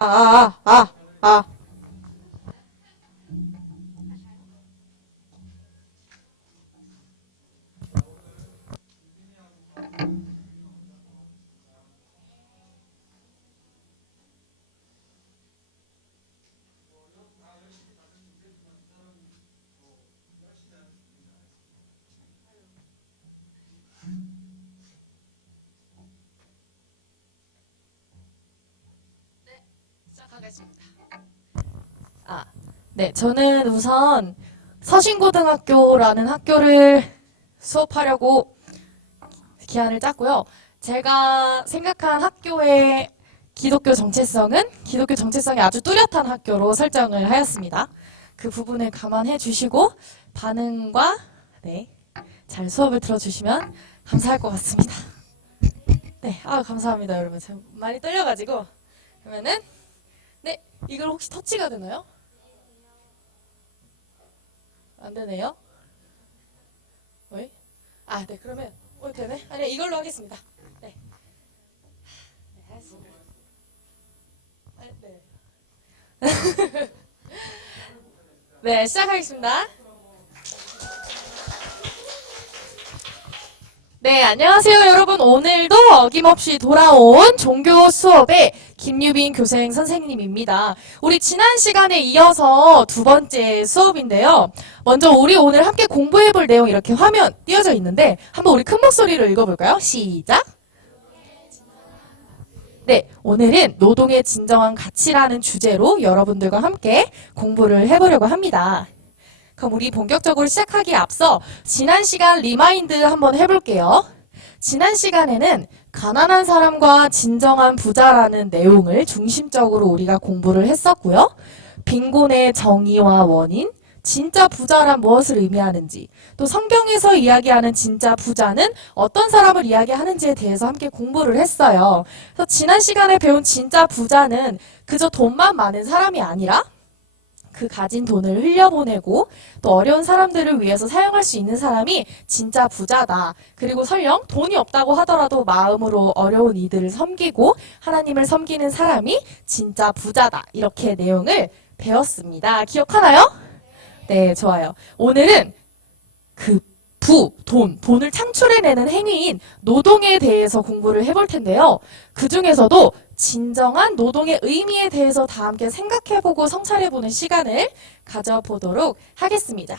아, 아, 아. 시작하겠습니다. 아, 네, 저는 우선 서신고등학교라는 학교를 수업하려고 기한을 짰고요. 제가 생각한 학교의 기독교 정체성이 아주 뚜렷한 학교로 설정을 하였습니다. 그 부분을 감안해 주시고 반응과 네, 잘 수업을 들어주시면 감사할 것 같습니다. 네, 감사합니다, 여러분. 제가 많이 떨려가지고 그러면은 네, 이걸 혹시 터치가 되나요? 안 되네요. 왜? 네, 그러면 되네. 아니, 이걸로 하겠습니다. 네, 네, 알겠습니다. 네. 네, 시작하겠습니다. 네, 안녕하세요, 여러분. 오늘도 어김없이 돌아온 종교 수업의 김유빈 교생 선생님입니다. 우리 지난 시간에 이어서 두 번째 수업인데요. 먼저 우리 오늘 함께 공부해볼 내용 이렇게 화면 띄어져 있는데 한번 우리 큰 목소리로 읽어볼까요? 시작! 네, 오늘은 노동의 진정한 가치라는 주제로 여러분들과 함께 공부를 해보려고 합니다. 그럼 우리 본격적으로 시작하기에 앞서 지난 시간 리마인드 한번 해볼게요. 지난 시간에는 가난한 사람과 진정한 부자라는 내용을 중심적으로 우리가 공부를 했었고요. 빈곤의 정의와 원인, 진짜 부자란 무엇을 의미하는지, 또 성경에서 이야기하는 진짜 부자는 어떤 사람을 이야기하는지에 대해서 함께 공부를 했어요. 그래서 지난 시간에 배운 진짜 부자는 그저 돈만 많은 사람이 아니라 그 가진 돈을 흘려보내고 또 어려운 사람들을 위해서 사용할 수 있는 사람이 진짜 부자다. 그리고 설령 돈이 없다고 하더라도 마음으로 어려운 이들을 섬기고 하나님을 섬기는 사람이 진짜 부자다. 이렇게 내용을 배웠습니다. 기억하나요? 네, 좋아요. 오늘은 그 돈을 창출해내는 행위인 노동에 대해서 공부를 해볼 텐데요. 그 중에서도 진정한 노동의 의미에 대해서 다 함께 생각해보고 성찰해보는 시간을 가져보도록 하겠습니다.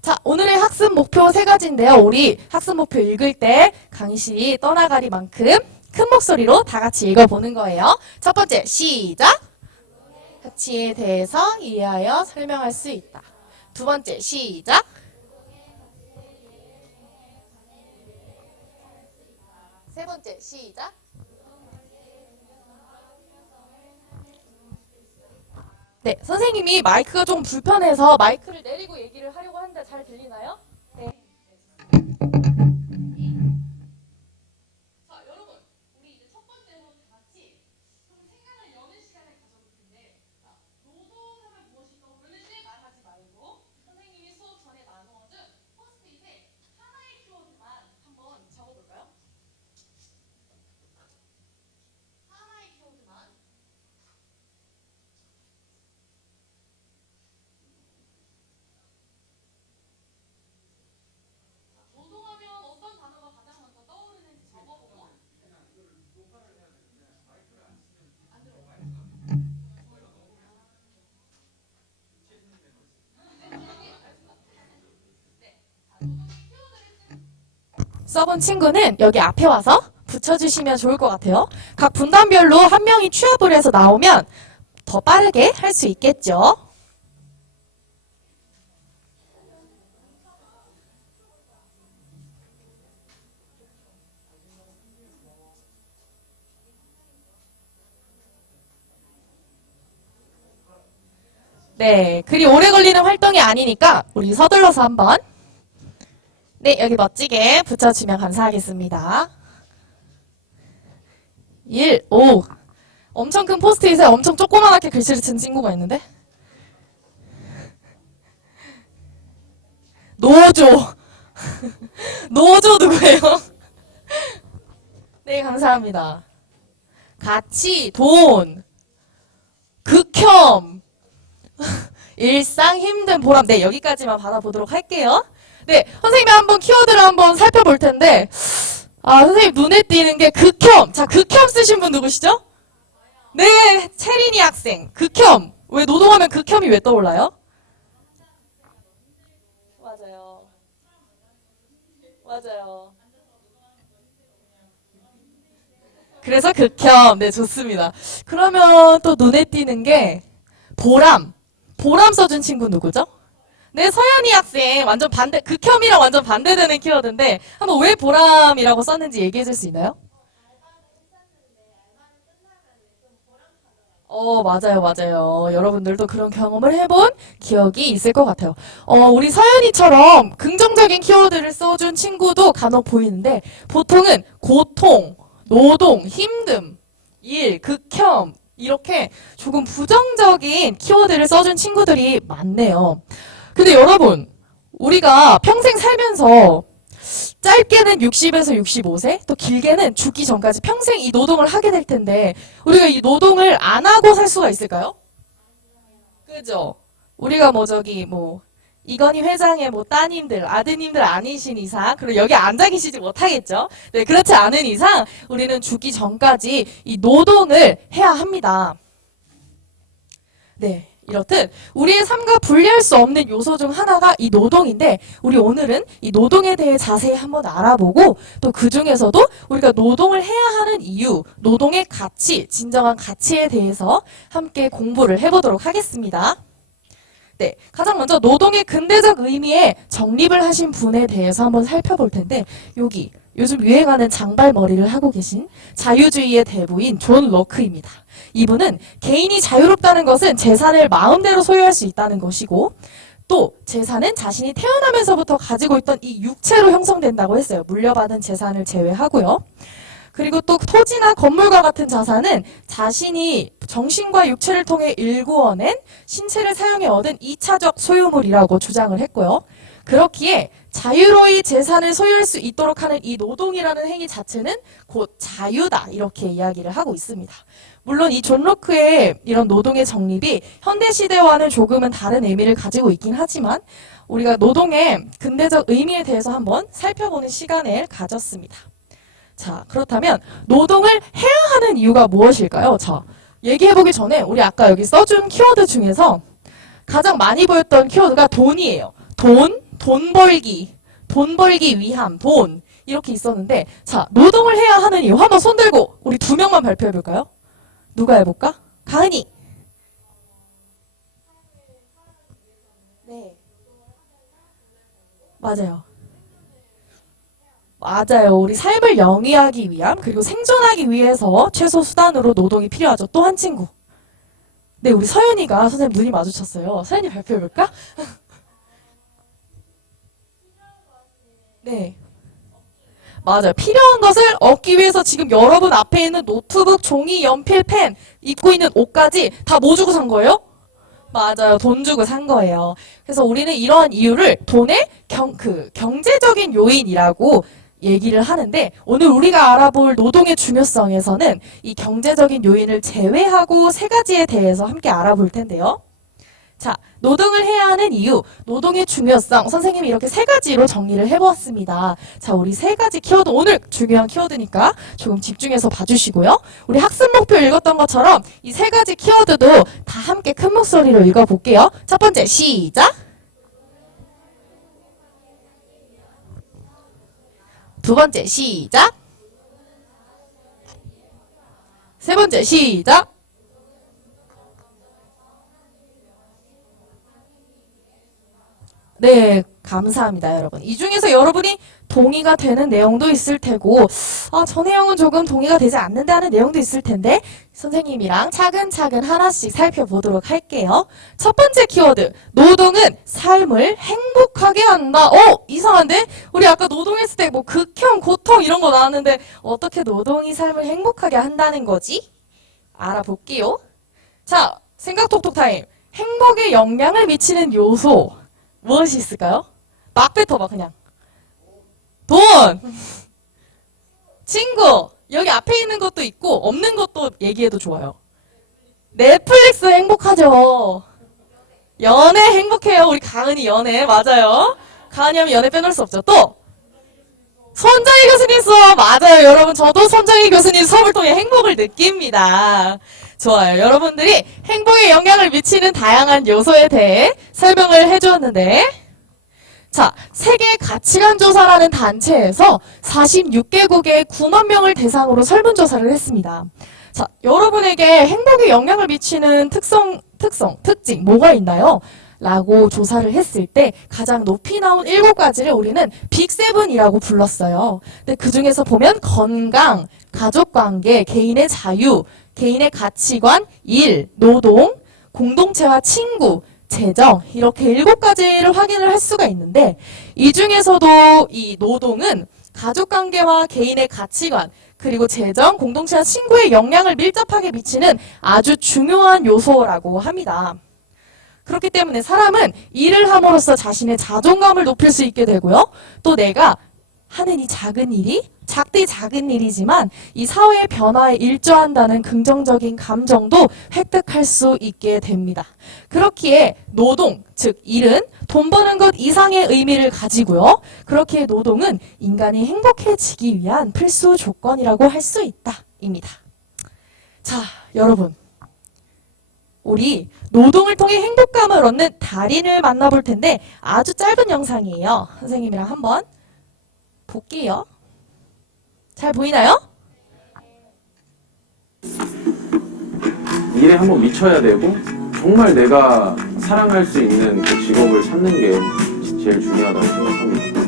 자, 오늘의 학습 목표 세 가지인데요. 우리 학습 목표 읽을 때 강의실이 떠나가리만큼 큰 목소리로 다 같이 읽어보는 거예요. 첫 번째, 시작! 가치에 대해서 이해하여 설명할 수 있다. 두 번째, 시작! 세 번째, 시작! 네, 선생님이 마이크가 좀 불편해서 마이크를 내리고 얘기를 하려고 하는데 잘 들리나요? 네. 자, 여러분, 우리 이제 첫 번째로 다 같이 좀 생각을 여는 시간을 가져볼 텐데, 자, 노동하면 무엇일까? 그런지 말하지 말고 선생님이 수업 전에 나누어준 포스트잇에 하나의 키워드만 한번 적어볼까요? 하나의 키워드만. 노동하면 어떤 단어가 가장 먼저 떠오르는지 적어보고 안 들어볼까요? 써본 친구는 여기 앞에 와서 붙여주시면 좋을 것 같아요. 각 분단별로 한 명이 취업을 해서 나오면 더 빠르게 할 수 있겠죠. 네, 그리 오래 걸리는 활동이 아니니까 우리 서둘러서 한번 네, 여기 멋지게 붙여주면 감사하겠습니다. 1, 5. 엄청 큰 포스트잇에 엄청 조그만하게 글씨를 쓴 친구가 있는데 노조. 노조 누구예요? 네, 감사합니다. 가치, 돈. 극혐. 일상 힘든 보람. 네, 여기까지만 받아보도록 할게요. 네, 선생님이 한번 키워드를 한번 살펴볼 텐데, 선생님 눈에 띄는 게 극혐. 자, 극혐 쓰신 분 누구시죠? 네, 채린이 학생. 극혐. 왜 노동하면 극혐이 왜 떠올라요? 맞아요. 맞아요. 그래서 극혐. 네, 좋습니다. 그러면 또 눈에 띄는 게 보람. 보람 써준 친구 누구죠? 네, 서연이 학생. 완전 반대, 극혐이랑 완전 반대되는 키워드인데, 한번 왜 보람이라고 썼는지 얘기해 줄 수 있나요? 맞아요, 맞아요. 여러분들도 그런 경험을 해본 기억이 있을 것 같아요. 우리 서연이처럼 긍정적인 키워드를 써준 친구도 간혹 보이는데, 보통은 고통, 노동, 힘듦, 일, 극혐, 이렇게 조금 부정적인 키워드를 써준 친구들이 많네요. 근데 여러분, 우리가 평생 살면서 짧게는 60에서 65세, 또 길게는 죽기 전까지 평생 이 노동을 하게 될 텐데, 우리가 이 노동을 안 하고 살 수가 있을까요? 그죠? 우리가 이건희 회장의 따님들, 아드님들 아니신 이상, 그리고 여기 앉아 계시지 못하겠죠? 네, 그렇지 않은 이상, 우리는 죽기 전까지 이 노동을 해야 합니다. 네. 이렇듯 우리의 삶과 분리할 수 없는 요소 중 하나가 이 노동인데 우리 오늘은 이 노동에 대해 자세히 한번 알아보고 또 그중에서도 우리가 노동을 해야 하는 이유, 노동의 가치, 진정한 가치에 대해서 함께 공부를 해보도록 하겠습니다. 네, 가장 먼저 노동의 근대적 의미에 정립을 하신 분에 대해서 한번 살펴볼 텐데 여기 요즘 유행하는 장발머리를 하고 계신 자유주의의 대부인 존 로크입니다. 이분은 개인이 자유롭다는 것은 재산을 마음대로 소유할 수 있다는 것이고 또 재산은 자신이 태어나면서부터 가지고 있던 이 육체로 형성된다고 했어요. 물려받은 재산을 제외하고요. 그리고 또 토지나 건물과 같은 자산은 자신이 정신과 육체를 통해 일구어낸 신체를 사용해 얻은 2차적 소유물이라고 주장을 했고요. 그렇기에 자유로이 재산을 소유할 수 있도록 하는 이 노동이라는 행위 자체는 곧 자유다 이렇게 이야기를 하고 있습니다. 물론 이 존 로크의 이런 노동의 정립이 현대 시대와는 조금은 다른 의미를 가지고 있긴 하지만 우리가 노동의 근대적 의미에 대해서 한번 살펴보는 시간을 가졌습니다. 자, 그렇다면 노동을 해야 하는 이유가 무엇일까요? 자, 얘기해보기 전에 우리 아까 여기 써준 키워드 중에서 가장 많이 보였던 키워드가 돈이에요. 돈 벌기 위함, 돈 이렇게 있었는데 자, 노동을 해야 하는 이유 한번 손 들고 우리 두 명만 발표해볼까요? 누가 해볼까? 가은이. 네. 맞아요. 맞아요. 우리 삶을 영위하기 위함, 그리고 생존하기 위해서 최소 수단으로 노동이 필요하죠. 또 한 친구. 네, 우리 서연이가 선생님 눈이 마주쳤어요. 서연이 발표해볼까? 네. 맞아요. 필요한 것을 얻기 위해서 지금 여러분 앞에 있는 노트북, 종이, 연필, 펜, 입고 있는 옷까지 다 뭐 주고 산 거예요? 맞아요. 돈 주고 산 거예요. 그래서 우리는 이러한 이유를 돈의 경제적인 요인이라고 얘기를 하는데 오늘 우리가 알아볼 노동의 중요성에서는 이 경제적인 요인을 제외하고 세 가지에 대해서 함께 알아볼 텐데요. 자, 노동을 해야 하는 이유, 노동의 중요성, 선생님이 이렇게 세 가지로 정리를 해보았습니다. 자, 우리 세 가지 키워드, 오늘 중요한 키워드니까 조금 집중해서 봐주시고요. 우리 학습 목표 읽었던 것처럼 이 세 가지 키워드도 다 함께 큰 목소리로 읽어볼게요. 첫 번째, 시작! 두 번째, 시작! 세 번째, 시작! 네, 감사합니다, 여러분. 이 중에서 여러분이 동의가 되는 내용도 있을 테고, 저 내용은 조금 동의가 되지 않는다 하는 내용도 있을 텐데, 선생님이랑 차근차근 하나씩 살펴보도록 할게요. 첫 번째 키워드, 노동은 삶을 행복하게 한다. 이상한데? 우리 아까 노동했을 때 극혐, 고통 이런 거 나왔는데, 어떻게 노동이 삶을 행복하게 한다는 거지? 알아볼게요. 자, 생각 톡톡 타임. 행복에 영향을 미치는 요소. 무엇이 있을까요? 막 뱉어봐, 그냥. 돈, 친구, 여기 앞에 있는 것도 있고, 없는 것도 얘기해도 좋아요. 넷플릭스 행복하죠. 연애 행복해요. 우리 가은이 연애 맞아요. 가은이 하면 연애 빼놓을 수 없죠. 또 손정희 교수님 수업 맞아요. 여러분 저도 손정희 교수님 수업을 통해 행복을 느낍니다. 좋아요. 여러분들이 행복에 영향을 미치는 다양한 요소에 대해 설명을 해주었는데 자, 세계 가치관 조사라는 단체에서 46개국의 9만 명을 대상으로 설문조사를 했습니다. 자, 여러분에게 행복에 영향을 미치는 특징, 뭐가 있나요? 라고 조사를 했을 때 가장 높이 나온 7가지를 우리는 빅7이라고 불렀어요. 근데 그 중에서 보면 건강, 가족관계, 개인의 자유, 개인의 가치관, 일, 노동, 공동체와 친구, 재정 이렇게 7가지를 확인을 할 수가 있는데 이 중에서도 이 노동은 가족관계와 개인의 가치관 그리고 재정, 공동체와 친구의 영향을 밀접하게 미치는 아주 중요한 요소라고 합니다. 그렇기 때문에 사람은 일을 함으로써 자신의 자존감을 높일 수 있게 되고요. 또 내가 하는 이 작은 일이 작디 작은 일이지만 이 사회의 변화에 일조한다는 긍정적인 감정도 획득할 수 있게 됩니다. 그렇기에 노동, 즉 일은 돈 버는 것 이상의 의미를 가지고요. 그렇기에 노동은 인간이 행복해지기 위한 필수 조건이라고 할 수 있다입니다. 자, 여러분. 우리 노동을 통해 행복감을 얻는 달인을 만나볼 텐데 아주 짧은 영상이에요. 선생님이랑 한번 볼게요. 잘 보이나요? 일에 한번 미쳐야 되고 정말 내가 사랑할 수 있는 그 직업을 찾는 게 제일 중요하다고 생각합니다.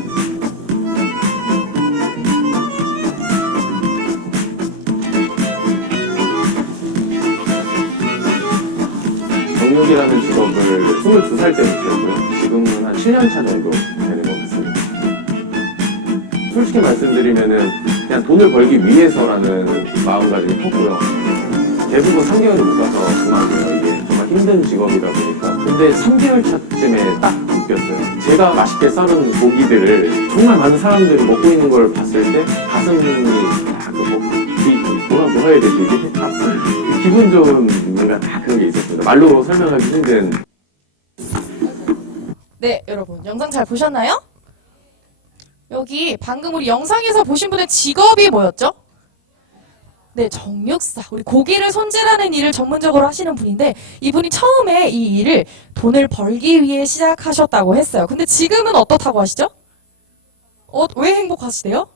경력이라는 직업을 22살 때부터 했고요. 지금은 한 7년 차 정도 되는 것 같습니다. 솔직히 말씀드리면은 그냥 돈을 벌기 위해서라는 마음가짐이 컸고요. 대부분 3개월을 못 가서 그만둬요. 이게 정말 힘든 직업이다 보니까. 근데 3개월 차쯤에 딱 느꼈어요. 제가 맛있게 썰은 고기들을 정말 많은 사람들이 먹고 있는 걸 봤을 때 가슴이 뭐라고 해야 되지? 이게 기분 좋은 뭔가 다 그런 게 있었습니다. 말로 설명하기 힘든. 네, 여러분 영상 잘 보셨나요? 여기 방금 우리 영상에서 보신 분의 직업이 뭐였죠? 네, 정육사. 우리 고기를 손질하는 일을 전문적으로 하시는 분인데 이분이 처음에 이 일을 돈을 벌기 위해 시작하셨다고 했어요. 근데 지금은 어떻다고 하시죠? 왜 행복하시대요?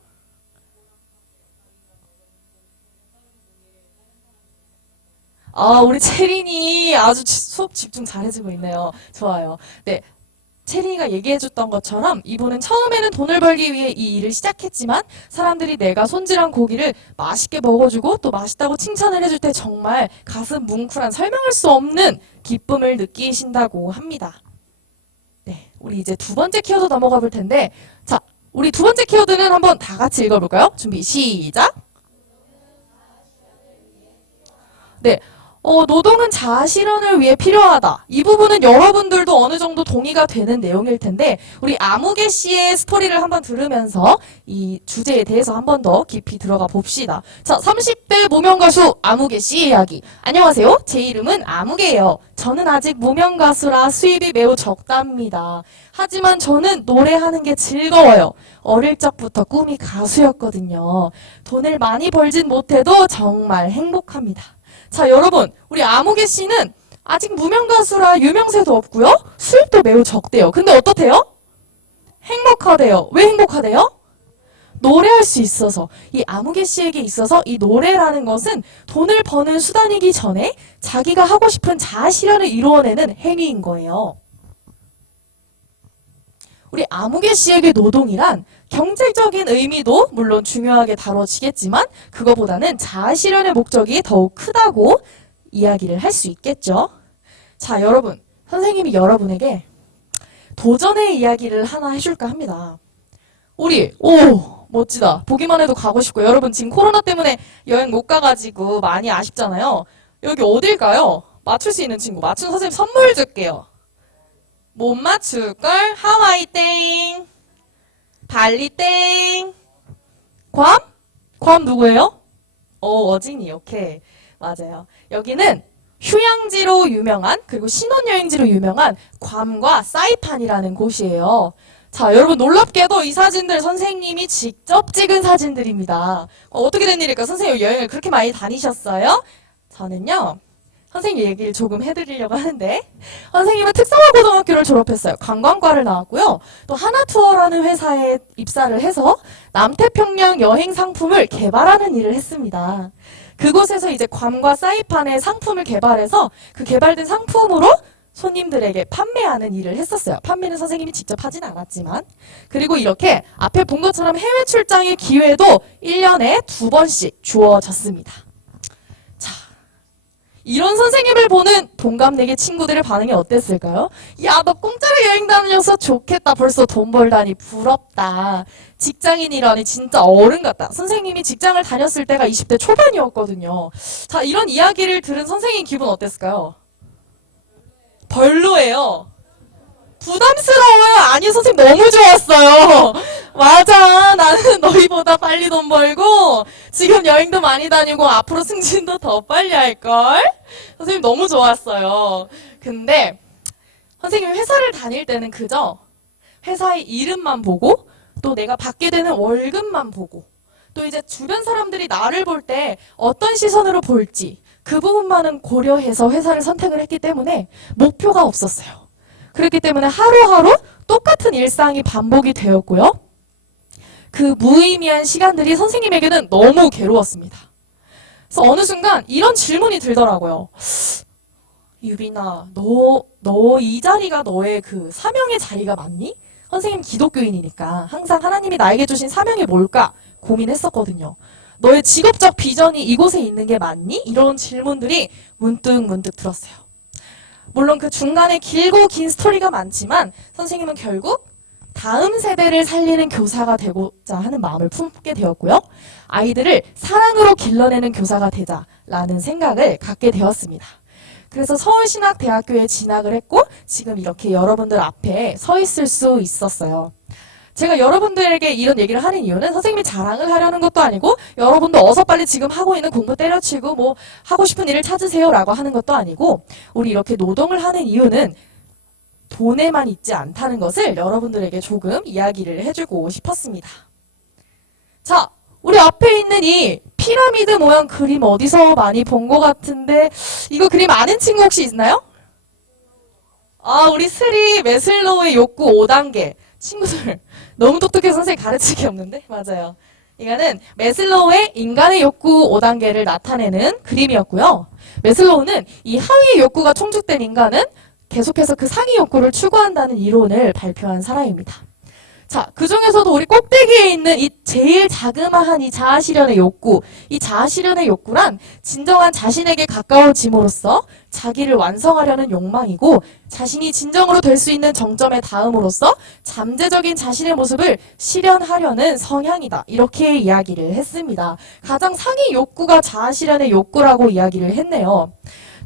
아, 우리 채린이 아주 수업 집중 잘해주고 있네요. 좋아요. 네. 채린이가 얘기해줬던 것처럼 이분은 처음에는 돈을 벌기 위해 이 일을 시작했지만 사람들이 내가 손질한 고기를 맛있게 먹어주고 또 맛있다고 칭찬을 해줄 때 정말 가슴 뭉클한 설명할 수 없는 기쁨을 느끼신다고 합니다. 네, 우리 이제 두 번째 키워드 넘어가 볼 텐데 자, 우리 두 번째 키워드는 한번 다 같이 읽어볼까요? 준비 시작! 네. 노동은 자아 실현을 위해 필요하다. 이 부분은 여러분들도 어느 정도 동의가 되는 내용일 텐데 우리 아무개 씨의 스토리를 한번 들으면서 이 주제에 대해서 한 번 더 깊이 들어가 봅시다. 자, 30대 무명 가수 아무개 씨 이야기. 안녕하세요. 제 이름은 아무개예요. 저는 아직 무명 가수라 수입이 매우 적답니다. 하지만 저는 노래하는 게 즐거워요. 어릴 적부터 꿈이 가수였거든요. 돈을 많이 벌진 못해도 정말 행복합니다. 자, 여러분, 우리 아무개 씨는 아직 무명 가수라 유명세도 없고요. 수입도 매우 적대요. 근데 어떻대요? 행복하대요. 왜 행복하대요? 노래할 수 있어서. 이 아무개 씨에게 있어서 이 노래라는 것은 돈을 버는 수단이기 전에 자기가 하고 싶은 자아 실현을 이루어내는 행위인 거예요. 우리 아무개 씨에게 노동이란 경제적인 의미도 물론 중요하게 다뤄지겠지만 그거보다는 자아 실현의 목적이 더욱 크다고 이야기를 할 수 있겠죠. 자, 여러분, 선생님이 여러분에게 도전의 이야기를 하나 해줄까 합니다. 우리 멋지다. 보기만 해도 가고 싶고 여러분 지금 코로나 때문에 여행 못 가가지고 많이 아쉽잖아요. 여기 어딜까요? 맞출 수 있는 친구 맞춘 선생님 선물 줄게요. 못 맞출걸? 하와이 땡, 발리 땡, 괌 누구예요? 어진이, 오케이. 맞아요. 여기는 휴양지로 유명한 그리고 신혼여행지로 유명한 괌과 사이판이라는 곳이에요. 자, 여러분 놀랍게도 이 사진들 선생님이 직접 찍은 사진들입니다. 어떻게 된 일일까? 선생님 여행을 그렇게 많이 다니셨어요? 저는요. 선생님 얘기를 조금 해드리려고 하는데 선생님은 특성화고등학교를 졸업했어요. 관광과를 나왔고요. 또 하나투어라는 회사에 입사를 해서 남태평양 여행 상품을 개발하는 일을 했습니다. 그곳에서 이제 괌과 사이판의 상품을 개발해서 그 개발된 상품으로 손님들에게 판매하는 일을 했었어요. 판매는 선생님이 직접 하진 않았지만. 그리고 이렇게 앞에 본 것처럼 해외 출장의 기회도 1년에 2번씩 주어졌습니다. 자, 이런 선생님을 보는 동갑내기 친구들의 반응이 어땠을까요? 야, 너 공짜로 여행 다녀서 좋겠다. 벌써 돈 벌다니 부럽다. 직장인이라니 진짜 어른 같다. 선생님이 직장을 다녔을 때가 20대 초반이었거든요. 자, 이런 이야기를 들은 선생님 기분 어땠을까요? 별로예요. 부담스러워요. 아니, 선생님 너무 좋았어요. 맞아. 나는 너희보다 빨리 돈 벌고 지금 여행도 많이 다니고 앞으로 승진도 더 빨리 할걸? 선생님 너무 좋았어요. 근데 선생님 회사를 다닐 때는 그저 회사의 이름만 보고 또 내가 받게 되는 월급만 보고 또 이제 주변 사람들이 나를 볼 때 어떤 시선으로 볼지 그 부분만은 고려해서 회사를 선택을 했기 때문에 목표가 없었어요. 그렇기 때문에 하루하루 똑같은 일상이 반복이 되었고요. 그 무의미한 시간들이 선생님에게는 너무 괴로웠습니다. 그래서 어느 순간 이런 질문이 들더라고요. 유빈아, 너 이 자리가 너의 그 사명의 자리가 맞니? 선생님 기독교인이니까 항상 하나님이 나에게 주신 사명이 뭘까 고민했었거든요. 너의 직업적 비전이 이곳에 있는 게 맞니? 이런 질문들이 문득 들었어요. 물론 그 중간에 길고 긴 스토리가 많지만 선생님은 결국 다음 세대를 살리는 교사가 되고자 하는 마음을 품게 되었고요. 아이들을 사랑으로 길러내는 교사가 되자라는 생각을 갖게 되었습니다. 그래서 서울신학대학교에 진학을 했고 지금 이렇게 여러분들 앞에 서 있을 수 있었어요. 제가 여러분들에게 이런 얘기를 하는 이유는 선생님이 자랑을 하려는 것도 아니고 여러분도 어서 빨리 지금 하고 있는 공부 때려치고 뭐 하고 싶은 일을 찾으세요라고 하는 것도 아니고 우리 이렇게 노동을 하는 이유는 돈에만 있지 않다는 것을 여러분들에게 조금 이야기를 해주고 싶었습니다. 자, 우리 앞에 있는 이 피라미드 모양 그림 어디서 많이 본 것 같은데 이거 그림 아는 친구 혹시 있나요? 아, 우리 스리 매슬로우의 욕구 5단계. 친구들 너무 똑똑해서 선생님 가르치기 없는데? 맞아요. 이거는 매슬로우의 인간의 욕구 5단계를 나타내는 그림이었고요. 매슬로우는 이 하위의 욕구가 충족된 인간은 계속해서 그 상위 욕구를 추구한다는 이론을 발표한 사람입니다. 자, 그 중에서도 우리 꼭대기에 있는 이 제일 자그마한 이 자아실현의 욕구, 이 자아실현의 욕구란 진정한 자신에게 가까워짐으로써 자기를 완성하려는 욕망이고 자신이 진정으로 될 수 있는 정점에 닿음으로써 잠재적인 자신의 모습을 실현하려는 성향이다. 이렇게 이야기를 했습니다. 가장 상위 욕구가 자아실현의 욕구라고 이야기를 했네요.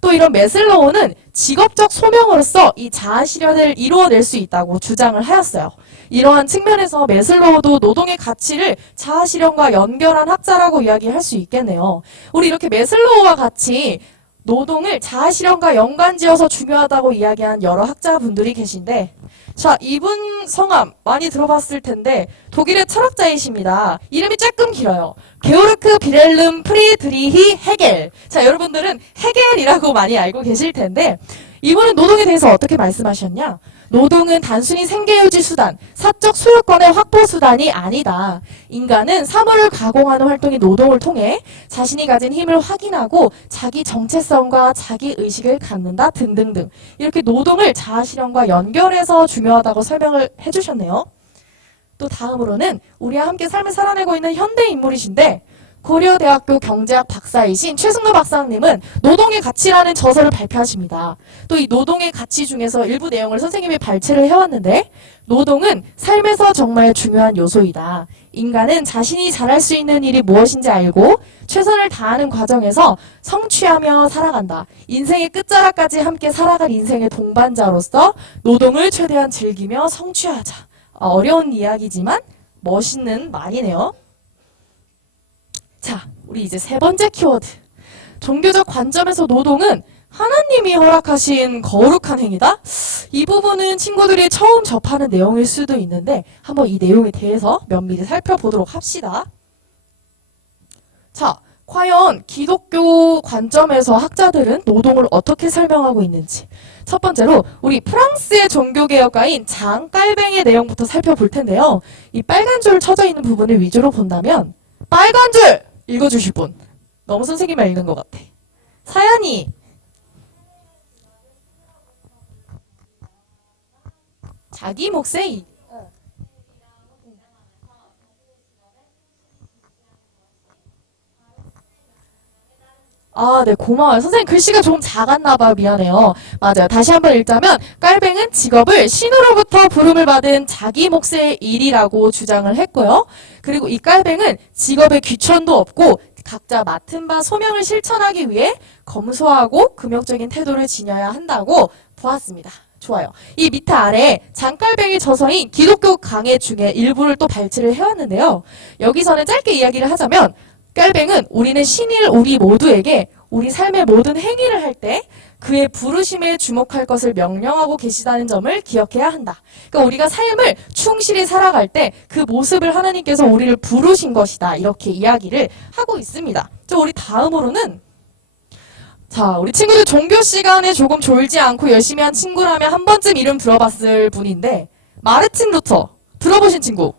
또 이런 매슬로우는 직업적 소명으로서 이 자아실현을 이루어낼 수 있다고 주장을 하였어요. 이러한 측면에서 매슬로우도 노동의 가치를 자아실현과 연결한 학자라고 이야기할 수 있겠네요. 우리 이렇게 매슬로우와 같이 노동을 자아실현과 연관지어서 중요하다고 이야기한 여러 학자분들이 계신데 자, 이분 성함 많이 들어봤을 텐데 독일의 철학자이십니다. 이름이 조금 길어요. 게오르크 비렐름 프리드리히 헤겔. 자, 여러분들은 헤겔이라고 많이 알고 계실 텐데 이분은 노동에 대해서 어떻게 말씀하셨냐? 노동은 단순히 생계유지 수단, 사적 소유권의 확보 수단이 아니다. 인간은 사물을 가공하는 활동이 노동을 통해 자신이 가진 힘을 확인하고 자기 정체성과 자기 의식을 갖는다 등등등. 이렇게 노동을 자아실현과 연결해서 중요하다고 설명을 해주셨네요. 또 다음으로는 우리와 함께 삶을 살아내고 있는 현대 인물이신데 고려대학교 경제학 박사이신 최승로 박사님은 노동의 가치라는 저서를 발표하십니다. 또 이 노동의 가치 중에서 일부 내용을 선생님이 발췌를 해왔는데 노동은 삶에서 정말 중요한 요소이다. 인간은 자신이 잘할 수 있는 일이 무엇인지 알고 최선을 다하는 과정에서 성취하며 살아간다. 인생의 끝자락까지 함께 살아갈 인생의 동반자로서 노동을 최대한 즐기며 성취하자. 어려운 이야기지만 멋있는 말이네요. 자, 우리 이제 세 번째 키워드. 종교적 관점에서 노동은 하나님이 허락하신 거룩한 행위다? 이 부분은 친구들이 처음 접하는 내용일 수도 있는데 한번 이 내용에 대해서 면밀히 살펴보도록 합시다. 자, 과연 기독교 관점에서 학자들은 노동을 어떻게 설명하고 있는지. 첫 번째로 우리 프랑스의 종교개혁가인 장 깔뱅의 내용부터 살펴볼 텐데요. 이 빨간 줄 쳐져 있는 부분을 위주로 본다면 빨간 줄 읽어주실 분. 너무 선생님만 읽는 것 같아. 사연이 자기 몫의 일. 아, 네, 고마워요. 선생님 글씨가 좀 작았나 봐요. 미안해요. 맞아요. 다시 한번 읽자면 깔뱅은 직업을 신으로부터 부름을 받은 자기 몫의 일이라고 주장을 했고요. 그리고 이 깔뱅은 직업에 귀천도 없고 각자 맡은 바 소명을 실천하기 위해 검소하고 금욕적인 태도를 지녀야 한다고 보았습니다. 좋아요. 이 밑에 아래 장깔뱅이 저서인 기독교 강해 중에 일부를 또 발췌를 해왔는데요. 여기서는 짧게 이야기를 하자면 깔뱅은 우리는 신일 우리 모두에게 우리 삶의 모든 행위를 할 때 그의 부르심에 주목할 것을 명령하고 계시다는 점을 기억해야 한다. 그러니까 우리가 삶을 충실히 살아갈 때 그 모습을 하나님께서 우리를 부르신 것이다. 이렇게 이야기를 하고 있습니다. 우리 다음으로는 자, 우리 친구들 종교 시간에 조금 졸지 않고 열심히 한 친구라면 한 번쯤 이름 들어봤을 분인데 마르틴 루터 들어보신 친구?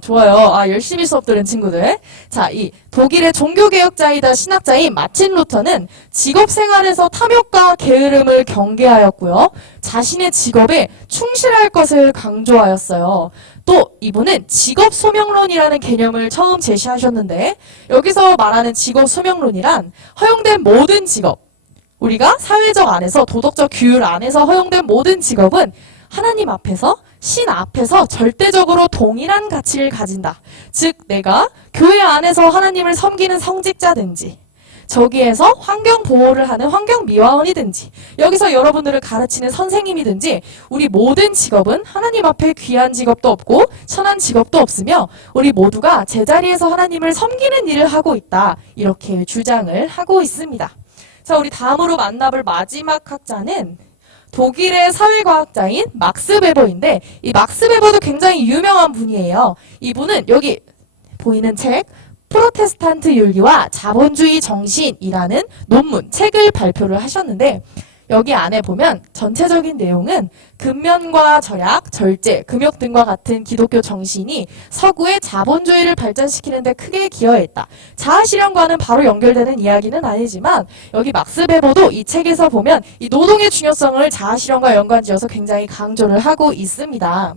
좋아요. 아, 열심히 수업 들은 친구들. 자, 이 독일의 종교개혁자이다 신학자인 마틴 루터는 직업 생활에서 탐욕과 게으름을 경계하였고요. 자신의 직업에 충실할 것을 강조하였어요. 또 이분은 직업 소명론이라는 개념을 처음 제시하셨는데 여기서 말하는 직업 소명론이란 허용된 모든 직업, 우리가 사회적 안에서 도덕적 규율 안에서 허용된 모든 직업은 하나님 앞에서 신 앞에서 절대적으로 동일한 가치를 가진다. 즉 내가 교회 안에서 하나님을 섬기는 성직자든지 저기에서 환경 보호를 하는 환경미화원이든지 여기서 여러분들을 가르치는 선생님이든지 우리 모든 직업은 하나님 앞에 귀한 직업도 없고 천한 직업도 없으며 우리 모두가 제자리에서 하나님을 섬기는 일을 하고 있다. 이렇게 주장을 하고 있습니다. 자, 우리 다음으로 만나볼 마지막 학자는 독일의 사회과학자인 막스 베버인데 이 막스 베버도 굉장히 유명한 분이에요. 이분은 여기 보이는 책 프로테스탄트 윤리와 자본주의 정신이라는 논문, 책을 발표를 하셨는데 여기 안에 보면 전체적인 내용은 근면과 절약, 절제, 금욕 등과 같은 기독교 정신이 서구의 자본주의를 발전시키는 데 크게 기여했다. 자아실현과는 바로 연결되는 이야기는 아니지만 여기 막스 베버도 이 책에서 보면 이 노동의 중요성을 자아실현과 연관지어서 굉장히 강조를 하고 있습니다.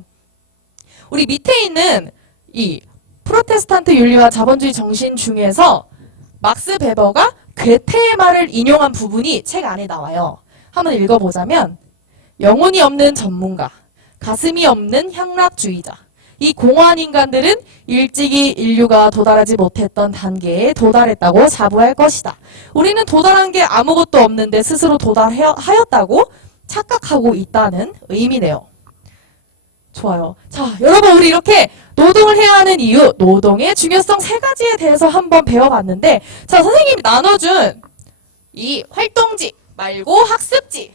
우리 밑에 있는 이 프로테스탄트 윤리와 자본주의 정신 중에서 막스 베버가 괴테의 말을 인용한 부분이 책 안에 나와요. 한번 읽어보자면 영혼이 없는 전문가, 가슴이 없는 향락주의자. 이 공허한 인간들은 일찍이 인류가 도달하지 못했던 단계에 도달했다고 자부할 것이다. 우리는 도달한 게 아무것도 없는데 스스로 도달하였다고 착각하고 있다는 의미네요. 좋아요. 자, 여러분 우리 이렇게 노동을 해야 하는 이유, 노동의 중요성 3가지에 대해서 한번 배워봤는데 자, 선생님이 나눠준 이 활동지 말고 학습지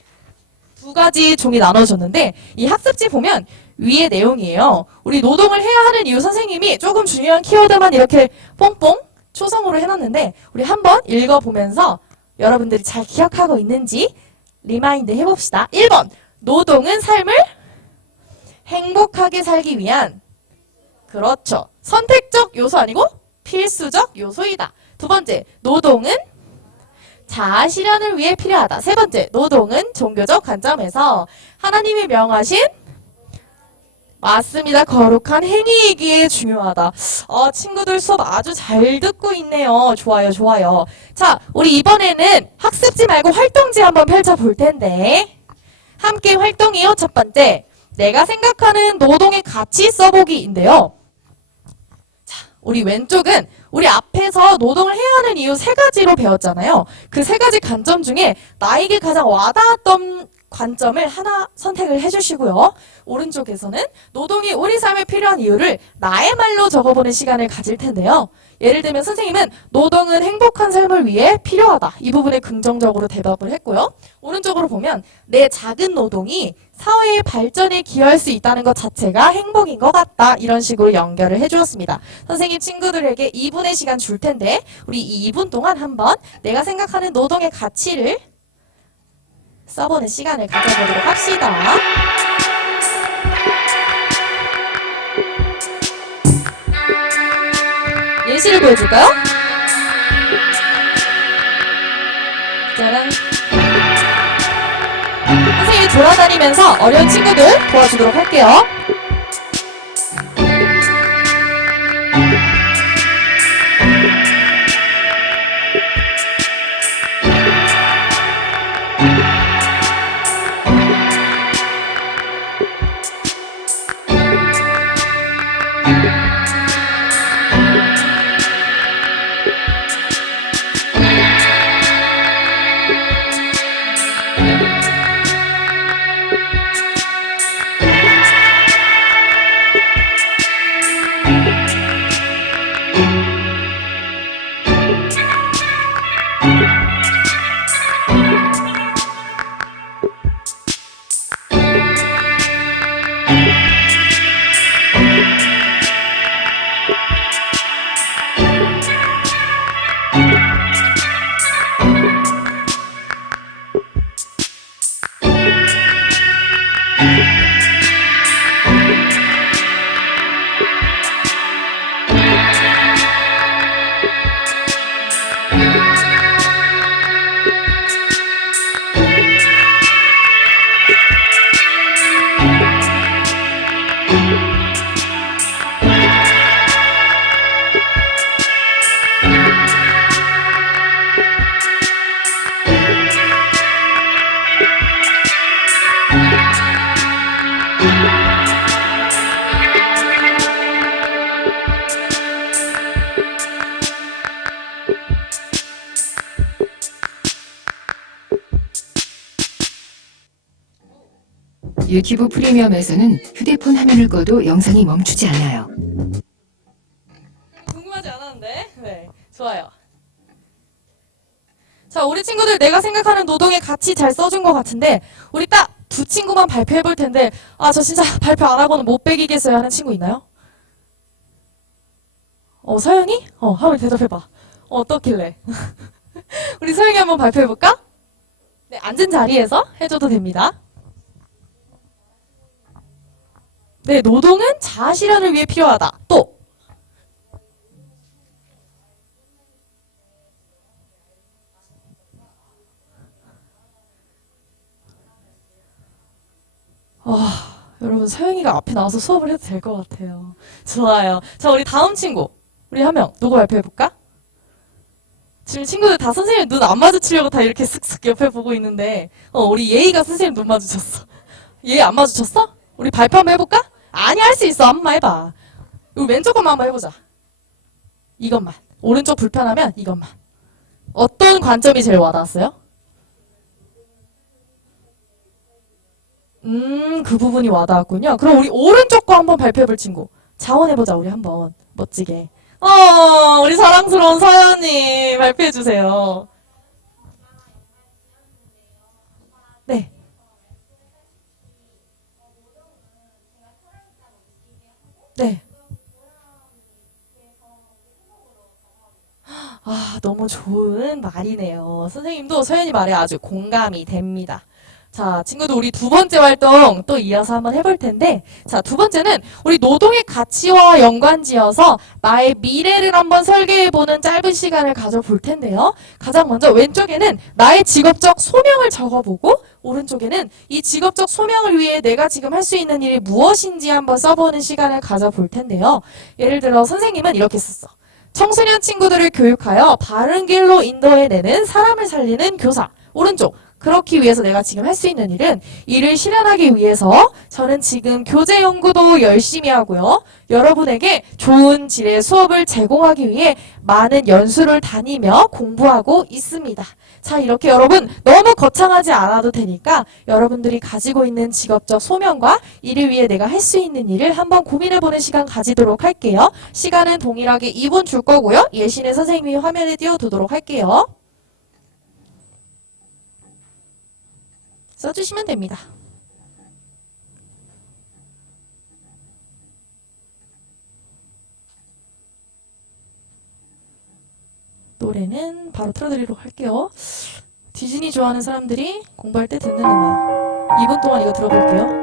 2가지 종이 나눠줬는데 이 학습지 보면 위의 내용이에요. 우리 노동을 해야 하는 이유 선생님이 조금 중요한 키워드만 이렇게 뽕뽕 초성으로 해놨는데 우리 한번 읽어보면서 여러분들이 잘 기억하고 있는지 리마인드 해봅시다. 1번 노동은 삶을 행복하게 살기 위한 그렇죠. 선택적 요소 아니고 필수적 요소이다. 2번째 노동은 자아 실현을 위해 필요하다. 3번째 노동은 종교적 관점에서 하나님이 명하신 맞습니다. 거룩한 행위이기에 중요하다. 친구들 수업 아주 잘 듣고 있네요. 좋아요, 좋아요. 자, 우리 이번에는 학습지 말고 활동지 한번 펼쳐볼 텐데 함께 활동이요. 첫 번째, 내가 생각하는 노동의 가치 써보기인데요. 자, 우리 왼쪽은 우리 앞에서 노동을 해야 하는 이유 3가지로 배웠잖아요. 그 3가지 관점 중에 나에게 가장 와닿았던 관점을 하나 선택을 해주시고요. 오른쪽에서는 노동이 우리 삶에 필요한 이유를 나의 말로 적어보는 시간을 가질 텐데요. 예를 들면 선생님은 노동은 행복한 삶을 위해 필요하다. 이 부분에 긍정적으로 대답을 했고요. 오른쪽으로 보면 내 작은 노동이 사회의 발전에 기여할 수 있다는 것 자체가 행복인 것 같다. 이런 식으로 연결을 해주었습니다. 선생님 친구들에게 2분의 시간 줄 텐데 우리 이 2분 동안 한번 내가 생각하는 노동의 가치를 써보는 시간을 가져보도록 합시다. 예시를 보여줄까요? 짜란. 선생님이 돌아다니면서 어려운 친구들 도와주도록 할게요. 유튜브 프리미엄에서는 휴대폰 화면을 꺼도 영상이 멈추지 않아요. 궁금하지 않았는데? 네, 좋아요. 자, 우리 친구들 내가 생각하는 노동의 가치 잘 써준 것 같은데 우리 딱 두 친구만 발표해 볼 텐데 저 진짜 발표 안 하고는 못 배기겠어요 하는 친구 있나요? 서연이? 한번 대답해봐. 어떻길래? 우리 서연이 한번 발표해볼까? 네, 앉은 자리에서 해줘도 됩니다. 네, 노동은 자아 실현을 위해 필요하다. 또 여러분 서영이가 앞에 나와서 수업을 해도 될 것 같아요. 좋아요. 자, 우리 다음 친구. 우리 한 명 누구 발표해볼까? 지금 친구들 다 선생님 눈 안 마주치려고 다 이렇게 쓱쓱 옆에 보고 있는데 우리 예희가 선생님 눈 마주쳤어. 예희 안 마주쳤어? 우리 발표 한번 해볼까? 아니, 할 수 있어. 한번 해봐. 우리 왼쪽 것만 한번 해보자. 이것만. 오른쪽 불편하면 이것만. 어떤 관점이 제일 와닿았어요? 그 부분이 와닿았군요. 그럼 우리 오른쪽 거 한번 발표해볼 친구. 자원해보자, 우리 한번. 멋지게. 우리 사랑스러운 서연이 발표해주세요. 네. 네. 너무 좋은 말이네요. 선생님도 서연이 말에 아주 공감이 됩니다. 자, 친구들 우리 두 번째 활동 또 이어서 한번 해볼 텐데, 자, 두 번째는 우리 노동의 가치와 연관지어서 나의 미래를 한번 설계해보는 짧은 시간을 가져볼 텐데요. 가장 먼저 왼쪽에는 나의 직업적 소명을 적어보고, 오른쪽에는 이 직업적 소명을 위해 내가 지금 할 수 있는 일이 무엇인지 한번 써보는 시간을 가져볼 텐데요. 예를 들어 선생님은 이렇게 썼어. 청소년 친구들을 교육하여 바른 길로 인도해내는 사람을 살리는 교사. 오른쪽. 그렇기 위해서 내가 지금 할 수 있는 일은 이를 실현하기 위해서 저는 지금 교재 연구도 열심히 하고요. 여러분에게 좋은 질의 수업을 제공하기 위해 많은 연수를 다니며 공부하고 있습니다. 자, 이렇게 여러분 너무 거창하지 않아도 되니까 여러분들이 가지고 있는 직업적 소명과 이를 위해 내가 할 수 있는 일을 한번 고민해보는 시간 가지도록 할게요. 시간은 동일하게 2분 줄 거고요. 예시는 선생님이 화면에 띄워두도록 할게요. 써주시면 됩니다. 노래는 바로 틀어드리도록 할게요. 디즈니 좋아하는 사람들이 공부할 때 듣는 음악. 2분 동안 이거 들어볼게요.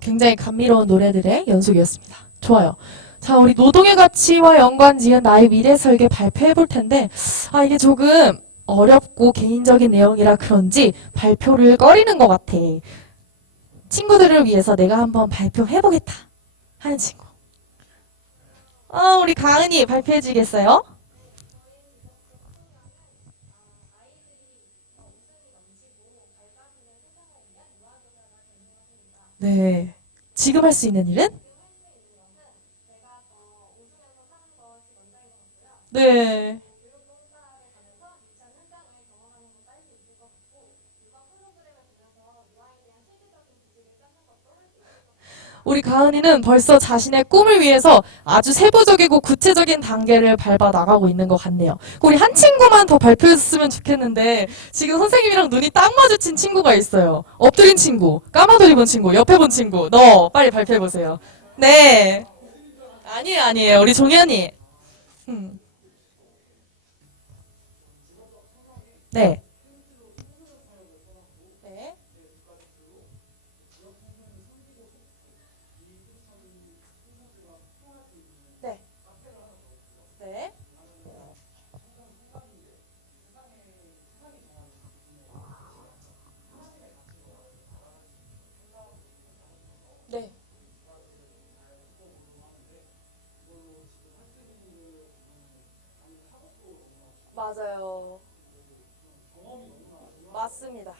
굉장히 감미로운 노래들의 연속이었습니다. 좋아요. 자, 우리 노동의 가치와 연관 지은 나의 미래 설계 발표해 볼 텐데, 이게 조금 어렵고 개인적인 내용이라 그런지 발표를 꺼리는 것 같아. 친구들을 위해서 내가 한번 발표해 보겠다 하는 친구. 우리 가은이 발표해 주겠어요? 네. 지금 할 수 있는 일은? 네. 우리 가은이는 벌써 자신의 꿈을 위해서 아주 세부적이고 구체적인 단계를 밟아 나가고 있는 것 같네요. 우리 한 친구만 더 발표했으면 좋겠는데 지금 선생님이랑 눈이 딱 마주친 친구가 있어요. 엎드린 친구, 까마돌 입은 친구, 옆에 본 친구. 너 빨리 발표해보세요. 네. 아니에요. 우리 종현이. 네. 네. 네. 네. 네. 맞아요. 맞습니다.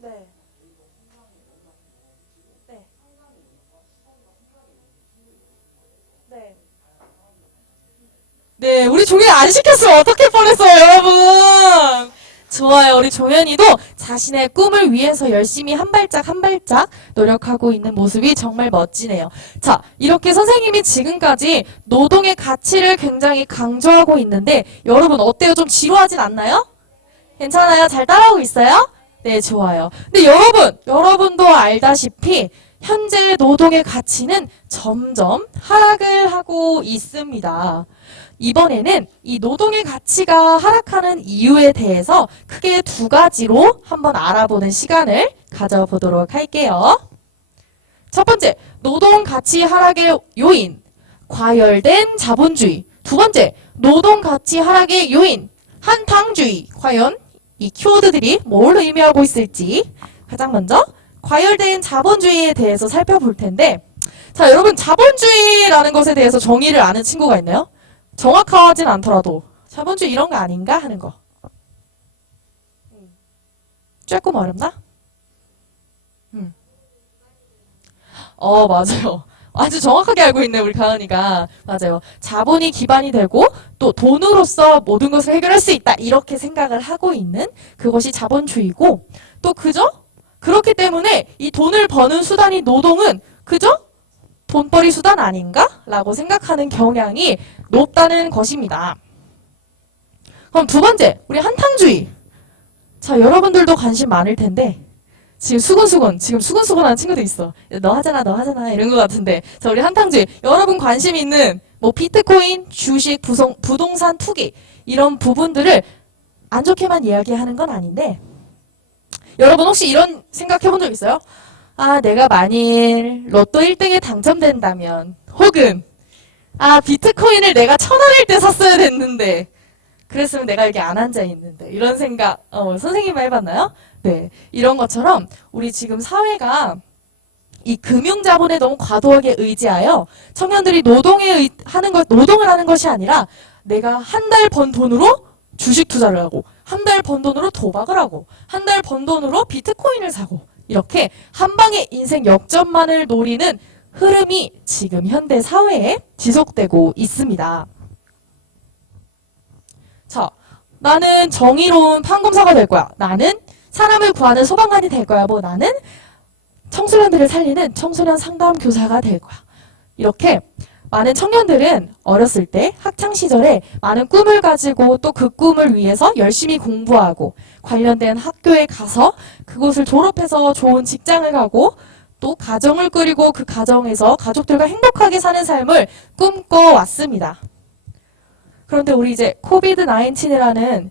네. 네. 네. 네. 네, 우리 종현이 안 시켰으면 어떡할 뻔했어요, 여러분. 좋아요. 우리 종현이도 자신의 꿈을 위해서 열심히 한 발짝 한 발짝 노력하고 있는 모습이 정말 멋지네요. 자, 이렇게 선생님이 지금까지 노동의 가치를 굉장히 강조하고 있는데 여러분 어때요? 좀 지루하진 않나요? 괜찮아요? 잘 따라오고 있어요? 네, 좋아요. 근데 여러분도 알다시피 현재 노동의 가치는 점점 하락을 하고 있습니다. 이번에는 이 노동의 가치가 하락하는 이유에 대해서 크게 두 가지로 한번 알아보는 시간을 가져보도록 할게요. 첫 번째, 노동 가치 하락의 요인, 과열된 자본주의. 두 번째, 노동 가치 하락의 요인, 한탕주의. 과연 이 키워드들이 뭘 의미하고 있을지 가장 먼저 과열된 자본주의에 대해서 살펴볼 텐데, 자, 여러분 자본주의라는 것에 대해서 정의를 아는 친구가 있나요? 정확하진 않더라도 자본주의 이런 거 아닌가 하는 거. 조금 어렵나? 맞아요. 아주 정확하게 알고 있네, 우리 가은이가. 맞아요. 자본이 기반이 되고 또 돈으로서 모든 것을 해결할 수 있다. 이렇게 생각을 하고 있는 그것이 자본주의고, 또 그죠? 그렇기 때문에 이 돈을 버는 수단이 노동은 그죠? 돈벌이 수단 아닌가? 라고 생각하는 경향이 높다는 것입니다. 그럼 두 번째, 우리 한탕주의. 자, 여러분들도 관심 많을 텐데 지금 수근수근하는 친구도 있어. 너 하잖아 이런 것 같은데. 자, 우리 한탕주의. 여러분 관심 있는 뭐 비트코인, 주식, 부동산 투기 이런 부분들을 안 좋게만 이야기하는 건 아닌데, 여러분 혹시 이런 생각해 본 적 있어요? 아, 내가 만일 로또 1등에 당첨된다면, 혹은 비트코인을 내가 1,000원일 때 샀어야 됐는데 그랬으면 내가 여기 안 앉아 있는데, 이런 생각 선생님 해봤나요? 네, 이런 것처럼 우리 지금 사회가 이 금융자본에 너무 과도하게 의지하여 청년들이 노동을 하는 것이 아니라 내가 한 달 번 돈으로 주식 투자를 하고, 한 달 번 돈으로 도박을 하고, 한 달 번 돈으로 비트코인을 사고, 이렇게 한 방에 인생 역전만을 노리는 흐름이 지금 현대 사회에 지속되고 있습니다. 자, 나는 정의로운 판검사가 될 거야. 나는 사람을 구하는 소방관이 될 거야. 뭐 나는 청소년들을 살리는 청소년 상담 교사가 될 거야. 이렇게 많은 청년들은 어렸을 때 학창 시절에 많은 꿈을 가지고 또 그 꿈을 위해서 열심히 공부하고 관련된 학교에 가서 그곳을 졸업해서 좋은 직장을 가고 또 가정을 꾸리고 그 가정에서 가족들과 행복하게 사는 삶을 꿈꿔왔습니다. 그런데 우리 이제 코비드-19이라는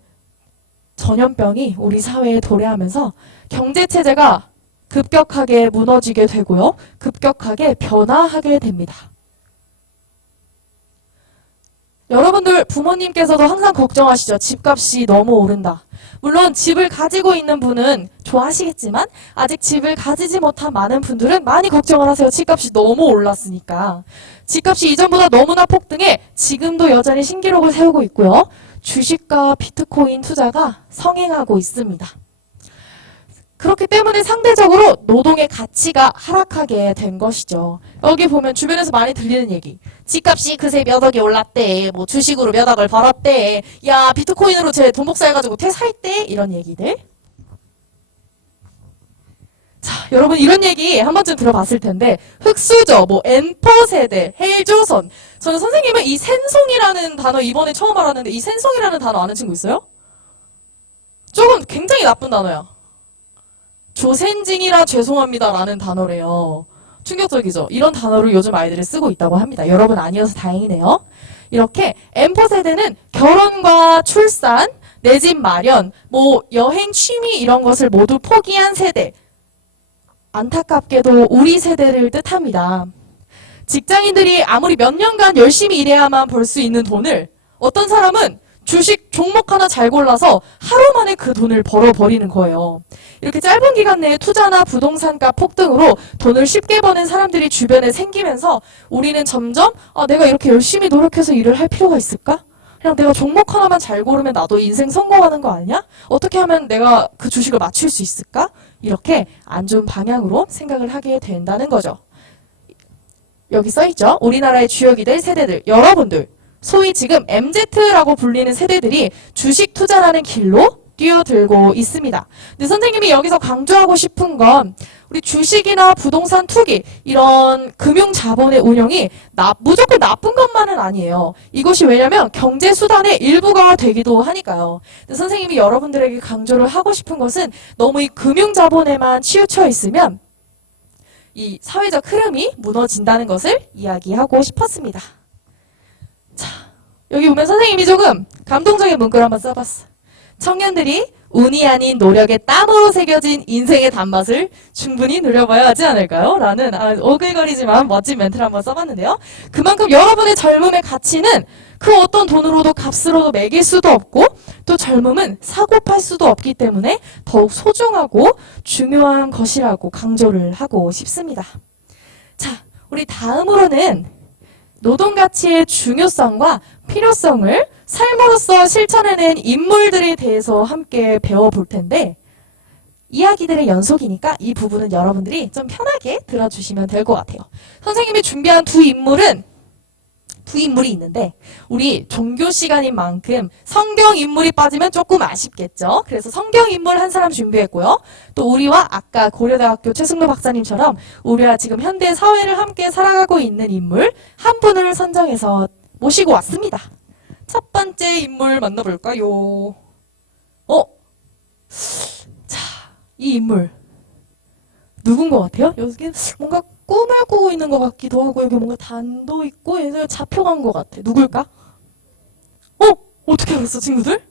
전염병이 우리 사회에 도래하면서 경제체제가 급격하게 무너지게 되고요. 급격하게 변화하게 됩니다. 여러분들 부모님께서도 항상 걱정하시죠. 집값이 너무 오른다. 물론 집을 가지고 있는 분은 좋아하시겠지만 아직 집을 가지지 못한 많은 분들은 많이 걱정을 하세요. 집값이 너무 올랐으니까. 집값이 이전보다 너무나 폭등해 지금도 여전히 신기록을 세우고 있고요. 주식과 비트코인 투자가 성행하고 있습니다. 그렇기 때문에 상대적으로 노동의 가치가 하락하게 된 것이죠. 여기 보면 주변에서 많이 들리는 얘기. 집값이 그새 몇 억이 올랐대. 뭐 주식으로 몇 억을 벌었대. 야, 비트코인으로 제 돈 복사해가지고 퇴사했대. 이런 얘기들. 자, 여러분 이런 얘기 한 번쯤 들어봤을 텐데, 흑수저, 뭐 N포세대, 헬조선. 저는 선생님은 이 샌송이라는 단어 이번에 처음 알았는데, 이 샌송이라는 단어 아는 친구 있어요? 조금 굉장히 나쁜 단어야. 조센징이라 죄송합니다라는 단어래요. 충격적이죠? 이런 단어를 요즘 아이들이 쓰고 있다고 합니다. 여러분 아니어서 다행이네요. 이렇게 N포세대는 결혼과 출산, 내 집 마련, 뭐 여행, 취미 이런 것을 모두 포기한 세대. 안타깝게도 우리 세대를 뜻합니다. 직장인들이 아무리 몇 년간 열심히 일해야만 벌 수 있는 돈을 어떤 사람은 주식 종목 하나 잘 골라서 하루 만에 그 돈을 벌어버리는 거예요. 이렇게 짧은 기간 내에 투자나 부동산가 폭등으로 돈을 쉽게 버는 사람들이 주변에 생기면서 우리는 점점 내가 이렇게 열심히 노력해서 일을 할 필요가 있을까? 그냥 내가 종목 하나만 잘 고르면 나도 인생 성공하는 거 아니야? 어떻게 하면 내가 그 주식을 맞출 수 있을까? 이렇게 안 좋은 방향으로 생각을 하게 된다는 거죠. 여기 써있죠? 우리나라의 주역이 될 세대들, 여러분들. 소위 지금 MZ라고 불리는 세대들이 주식 투자라는 길로 뛰어들고 있습니다. 근데 선생님이 여기서 강조하고 싶은 건 우리 주식이나 부동산 투기 이런 금융 자본의 운영이 무조건 나쁜 것만은 아니에요. 이것이 왜냐면 경제 수단의 일부가 되기도 하니까요. 근데 선생님이 여러분들에게 강조를 하고 싶은 것은 너무 이 금융 자본에만 치우쳐 있으면 이 사회적 흐름이 무너진다는 것을 이야기하고 싶었습니다. 자, 여기 보면 선생님이 조금 감동적인 문구를 한번 써봤어. 청년들이 운이 아닌 노력의 땀으로 새겨진 인생의 단맛을 충분히 누려봐야 하지 않을까요? 라는 오글거리지만 멋진 멘트를 한번 써봤는데요. 그만큼 여러분의 젊음의 가치는 그 어떤 돈으로도 값으로도 매길 수도 없고 또 젊음은 사고 팔 수도 없기 때문에 더욱 소중하고 중요한 것이라고 강조를 하고 싶습니다. 자, 우리 다음으로는 노동가치의 중요성과 필요성을 삶으로서 실천해낸 인물들에 대해서 함께 배워볼 텐데 이야기들의 연속이니까 이 부분은 여러분들이 좀 편하게 들어주시면 될 것 같아요. 선생님이 준비한 두 인물이 있는데 우리 종교 시간인 만큼 성경 인물이 빠지면 조금 아쉽겠죠. 그래서 성경 인물 한 사람 준비했고요. 또 우리와 아까 고려대학교 최승로 박사님처럼 우리와 지금 현대 사회를 함께 살아가고 있는 인물 한 분을 선정해서 모시고 왔습니다. 첫 번째 인물 만나볼까요? 자, 이 인물 누군 것 같아요? 여기 뭔가 꿈을 꾸고 있는 것 같기도 하고 여기 뭔가 단도 있고 얘가 잡혀간 것 같아. 누굴까? 어떻게 알았어, 친구들?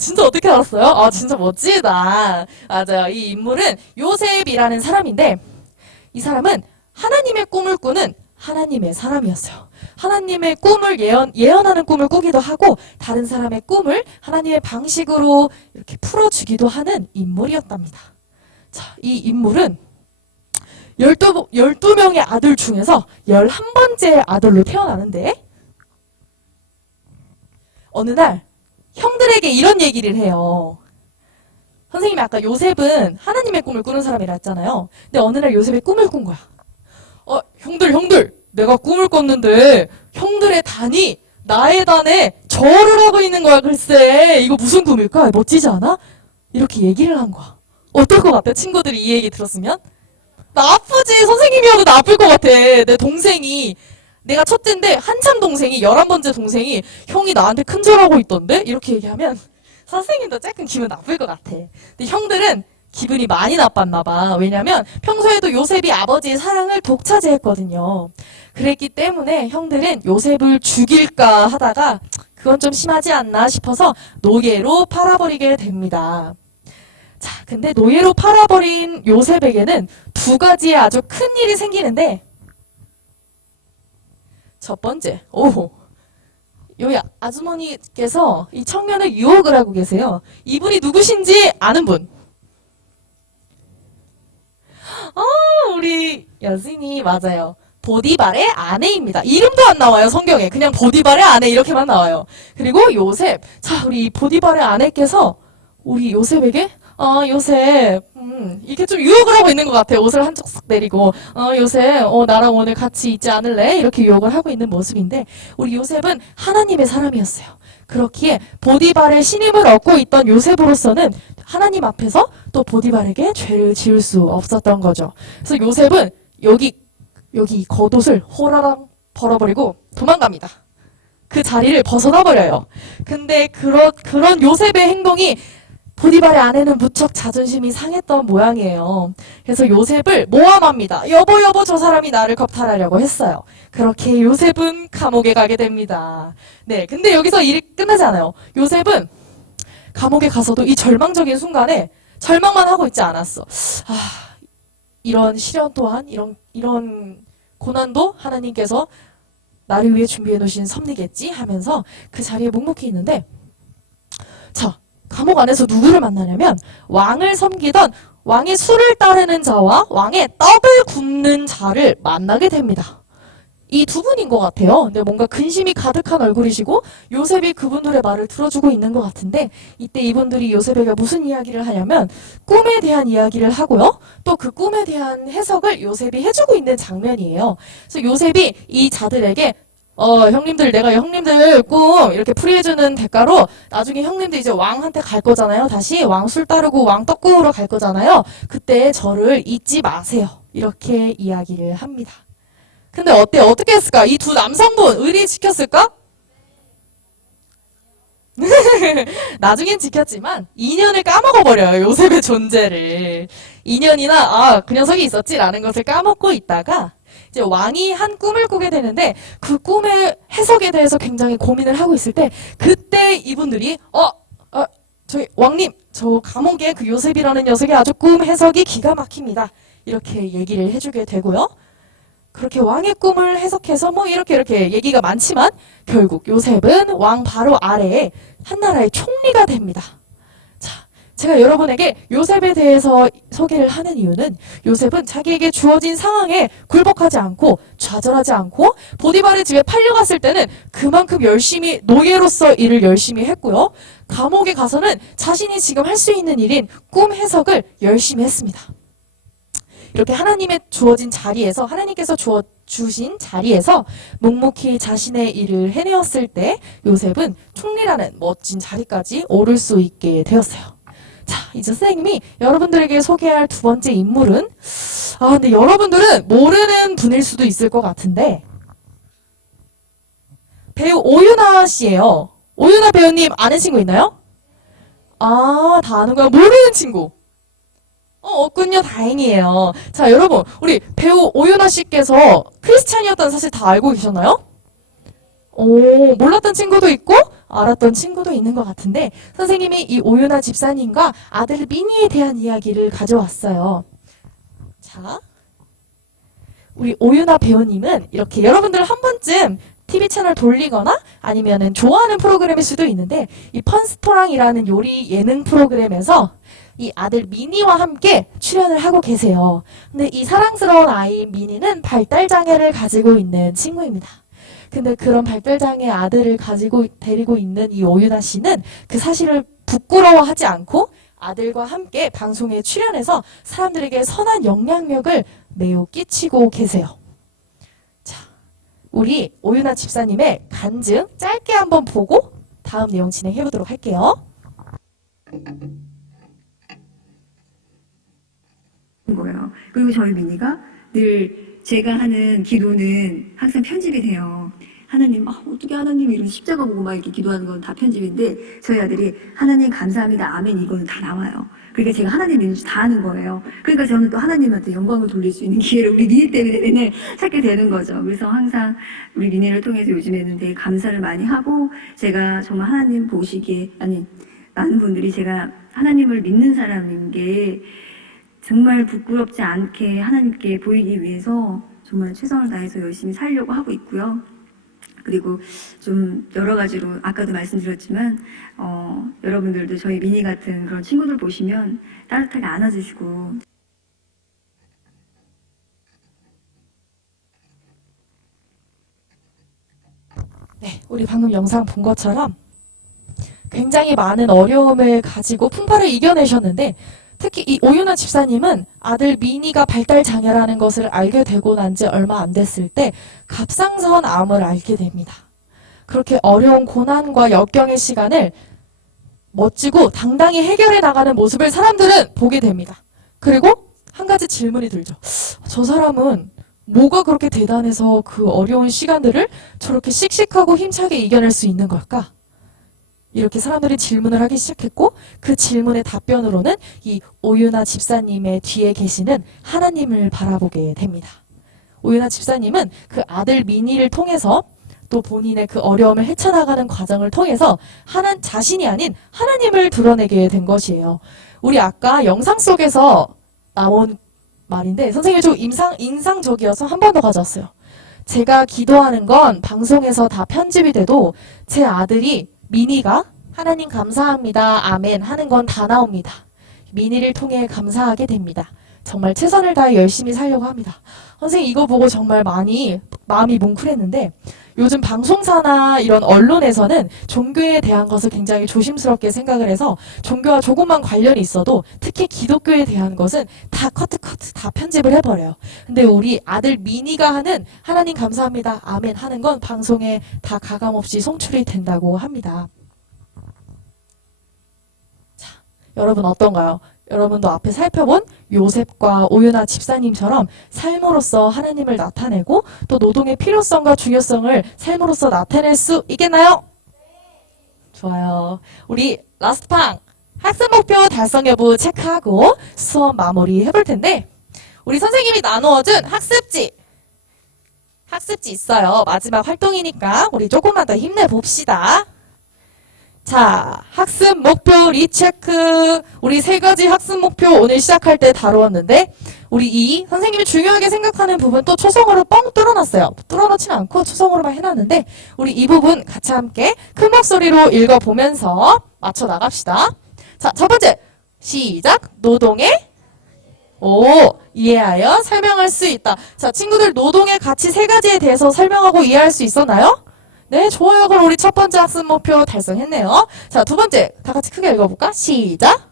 진짜 어떻게 알았어요? 아, 진짜 멋지다. 맞아요. 이 인물은 요셉이라는 사람인데 이 사람은 하나님의 꿈을 꾸는 하나님의 사람이었어요. 하나님의 꿈을 예언하는 꿈을 꾸기도 하고 다른 사람의 꿈을 하나님의 방식으로 이렇게 풀어주기도 하는 인물이었답니다. 자, 이 인물은 12명의 아들 중에서 11번째 아들로 태어나는데 어느 날 형들에게 이런 얘기를 해요. 선생님이 아까 요셉은 하나님의 꿈을 꾸는 사람이라 했잖아요. 근데 어느 날 요셉의 꿈을 꾼 거야. 형들, 내가 꿈을 꿨는데 형들의 단이 나의 단에 절을 하고 있는 거야. 글쎄, 이거 무슨 꿈일까? 멋지지 않아? 이렇게 얘기를 한 거야. 어떨 것 같아? 친구들이 이 얘기 들었으면? 나쁘지. 선생님이어도 나쁠 것 같아. 내 동생이 내가 첫째인데 한참 동생이 11번째 동생이 형이 나한테 큰절하고 있던데? 이렇게 얘기하면 선생님도 조금 기분 나쁠 것 같아. 근데 형들은 기분이 많이 나빴나 봐. 왜냐면 평소에도 요셉이 아버지의 사랑을 독차지했거든요. 그랬기 때문에 형들은 요셉을 죽일까 하다가 그건 좀 심하지 않나 싶어서 노예로 팔아버리게 됩니다. 자, 근데 노예로 팔아버린 요셉에게는 두 가지의 아주 큰 일이 생기는데 첫 번째, 여기 아주머니께서 이 청년을 유혹을 하고 계세요. 이분이 누구신지 아는 분. 우리 여진이 맞아요. 보디발의 아내입니다. 이름도 안 나와요, 성경에. 그냥 보디발의 아내 이렇게만 나와요. 그리고 요셉. 자, 우리 보디발의 아내께서 우리 요셉에게 요셉, 이렇게 좀 유혹을 하고 있는 것 같아요. 옷을 한쪽 싹 내리고, 요셉, 나랑 오늘 같이 있지 않을래? 이렇게 유혹을 하고 있는 모습인데, 우리 요셉은 하나님의 사람이었어요. 그렇기에 보디발의 신임을 얻고 있던 요셉으로서는 하나님 앞에서 또 보디발에게 죄를 지을 수 없었던 거죠. 그래서 요셉은 여기 겉옷을 호라랑 벌어버리고 도망갑니다. 그 자리를 벗어나 버려요. 근데 그런 요셉의 행동이 보디발의 아내는 무척 자존심이 상했던 모양이에요. 그래서 요셉을 모함합니다. 여보 저 사람이 나를 겁탈하려고 했어요. 그렇게 요셉은 감옥에 가게 됩니다. 네, 근데 여기서 일이 끝나지 않아요. 요셉은 감옥에 가서도 이 절망적인 순간에 절망만 하고 있지 않았어. 이런 시련 또한 이런 고난도 하나님께서 나를 위해 준비해 놓으신 섭리겠지 하면서 그 자리에 묵묵히 있는데 자, 감옥 안에서 누구를 만나냐면 왕을 섬기던 왕의 술을 따르는 자와 왕의 떡을 굽는 자를 만나게 됩니다. 이 두 분인 것 같아요. 근데 뭔가 근심이 가득한 얼굴이시고 요셉이 그분들의 말을 들어주고 있는 것 같은데 이때 이분들이 요셉에게 무슨 이야기를 하냐면 꿈에 대한 이야기를 하고요. 또 그 꿈에 대한 해석을 요셉이 해주고 있는 장면이에요. 그래서 요셉이 이 자들에게 형님들, 내가 형님들 꿈 이렇게 풀이해주는 대가로 나중에 형님들 이제 왕한테 갈 거잖아요. 다시 왕 술 따르고 왕 떡 구우러 갈 거잖아요. 그때 저를 잊지 마세요. 이렇게 이야기를 합니다. 근데 어때? 어떻게 했을까? 이 두 남성분 의리 지켰을까? 나중엔 지켰지만 2년을 까먹어버려요. 요셉의 존재를. 2년이나 그 녀석이 있었지라는 것을 까먹고 있다가 이제 왕이 한 꿈을 꾸게 되는데 그 꿈의 해석에 대해서 굉장히 고민을 하고 있을 때 그때 이분들이 저기 왕님 저 감옥의 그 요셉이라는 녀석이 아주 꿈 해석이 기가 막힙니다. 이렇게 얘기를 해주게 되고요. 그렇게 왕의 꿈을 해석해서 뭐 이렇게 얘기가 많지만 결국 요셉은 왕 바로 아래에 한 나라의 총리가 됩니다. 자, 제가 여러분에게 요셉에 대해서 소개를 하는 이유는 요셉은 자기에게 주어진 상황에 굴복하지 않고 좌절하지 않고 보디발의 집에 팔려갔을 때는 그만큼 열심히 노예로서 일을 열심히 했고요. 감옥에 가서는 자신이 지금 할 수 있는 일인 꿈 해석을 열심히 했습니다. 이렇게 하나님의 주어진 자리에서 하나님께서 주신 자리에서 묵묵히 자신의 일을 해내었을 때 요셉은 총리라는 멋진 자리까지 오를 수 있게 되었어요. 자, 이제 선생님이 여러분들에게 소개할 두 번째 인물은 근데 여러분들은 모르는 분일 수도 있을 것 같은데 배우 오유나 씨예요. 오유나 배우님 아는 친구 있나요? 다 아는 거야. 모르는 친구. 없군요. 다행이에요. 자, 여러분, 우리 배우 오유나 씨께서 크리스찬이었다는 사실 다 알고 계셨나요? 몰랐던 친구도 있고, 알았던 친구도 있는 것 같은데, 선생님이 이 오유나 집사님과 아들 미니에 대한 이야기를 가져왔어요. 자, 우리 오유나 배우님은 이렇게 여러분들 한 번쯤 TV 채널 돌리거나 아니면은 좋아하는 프로그램일 수도 있는데, 이 펀스토랑이라는 요리 예능 프로그램에서 이 아들 미니와 함께 출연을 하고 계세요. 근데 이 사랑스러운 아이 미니는 발달장애를 가지고 있는 친구입니다. 근데 그런 발달장애 아들을 데리고 있는 이 오유나 씨는 그 사실을 부끄러워하지 않고 아들과 함께 방송에 출연해서 사람들에게 선한 영향력을 매우 끼치고 계세요. 자, 우리 오유나 집사님의 간증 짧게 한번 보고 다음 내용 진행해 보도록 할게요. 거예요. 그리고 저희 미니가 늘 제가 하는 기도는 항상 편집이 돼요. 하나님, 어떻게 하나님 이런 십자가 보고 막 이렇게 기도하는 건 다 편집인데 저희 아들이 하나님 감사합니다. 아멘 이거는 다 나와요. 그러니까 제가 하나님 민주 다 하는 거예요. 그러니까 저는 또 하나님한테 영광을 돌릴 수 있는 기회를 우리 미니 때문에 맨날 찾게 되는 거죠. 그래서 항상 우리 미니를 통해서 요즘에는 되게 감사를 많이 하고 제가 정말 하나님 보시기에 많은 분들이 제가 하나님을 믿는 사람인 게 정말 부끄럽지 않게 하나님께 보이기 위해서 정말 최선을 다해서 열심히 살려고 하고 있고요. 그리고 좀 여러 가지로 아까도 말씀드렸지만 여러분들도 저희 미니 같은 그런 친구들 보시면 따뜻하게 안아주시고 네, 우리 방금 영상 본 것처럼 굉장히 많은 어려움을 가지고 풍파를 이겨내셨는데 특히 이 오유나 집사님은 아들 미니가 발달장애라는 것을 알게 되고 난 지 얼마 안 됐을 때 갑상선 암을 앓게 됩니다. 그렇게 어려운 고난과 역경의 시간을 멋지고 당당히 해결해 나가는 모습을 사람들은 보게 됩니다. 그리고 한 가지 질문이 들죠. 저 사람은 뭐가 그렇게 대단해서 그 어려운 시간들을 저렇게 씩씩하고 힘차게 이겨낼 수 있는 걸까? 이렇게 사람들이 질문을 하기 시작했고 그 질문의 답변으로는 이 오유나 집사님의 뒤에 계시는 하나님을 바라보게 됩니다. 오유나 집사님은 그 아들 미니를 통해서 또 본인의 그 어려움을 헤쳐나가는 과정을 통해서 자신이 아닌 하나님을 드러내게 된 것이에요. 우리 아까 영상 속에서 나온 말인데 선생님이 좀 인상적이어서 한 번 더 가져왔어요. 제가 기도하는 건 방송에서 다 편집이 돼도 제 아들이 미니가 하나님 감사합니다. 아멘 하는 건 다 나옵니다. 미니를 통해 감사하게 됩니다. 정말 최선을 다해 열심히 살려고 합니다. 선생님 이거 보고 정말 많이 마음이 뭉클했는데 요즘 방송사나 이런 언론에서는 종교에 대한 것을 굉장히 조심스럽게 생각을 해서 종교와 조금만 관련이 있어도 특히 기독교에 대한 것은 다 커트 다 편집을 해버려요. 근데 우리 아들 미니가 하는 하나님 감사합니다 아멘 하는 건 방송에 다 가감없이 송출이 된다고 합니다. 자, 여러분 어떤가요? 여러분도 앞에 살펴본 요셉과 오유나 집사님처럼 삶으로써 하나님을 나타내고 또 노동의 필요성과 중요성을 삶으로써 나타낼 수 있겠나요? 좋아요. 우리 라스트팡 학습 목표 달성 여부 체크하고 수업 마무리 해볼 텐데 우리 선생님이 나누어준 학습지 있어요. 마지막 활동이니까 우리 조금만 더 힘내봅시다. 자, 학습 목표 리체크. 우리 3가지 학습 목표 오늘 시작할 때 다루었는데 우리 이 선생님이 중요하게 생각하는 부분 또 초성으로 뻥 뚫어놨어요. 뚫어놓진 않고 초성으로만 해놨는데 우리 이 부분 같이 함께 큰 목소리로 읽어보면서 맞춰 나갑시다. 자, 첫 번째 시작. 노동의 이해하여 설명할 수 있다. 자, 친구들 노동의 가치 3가지에 대해서 설명하고 이해할 수 있었나요? 네, 좋아요. 그럼 우리 첫 번째 학습 목표 달성했네요. 자, 두 번째 다 같이 크게 읽어볼까? 시작.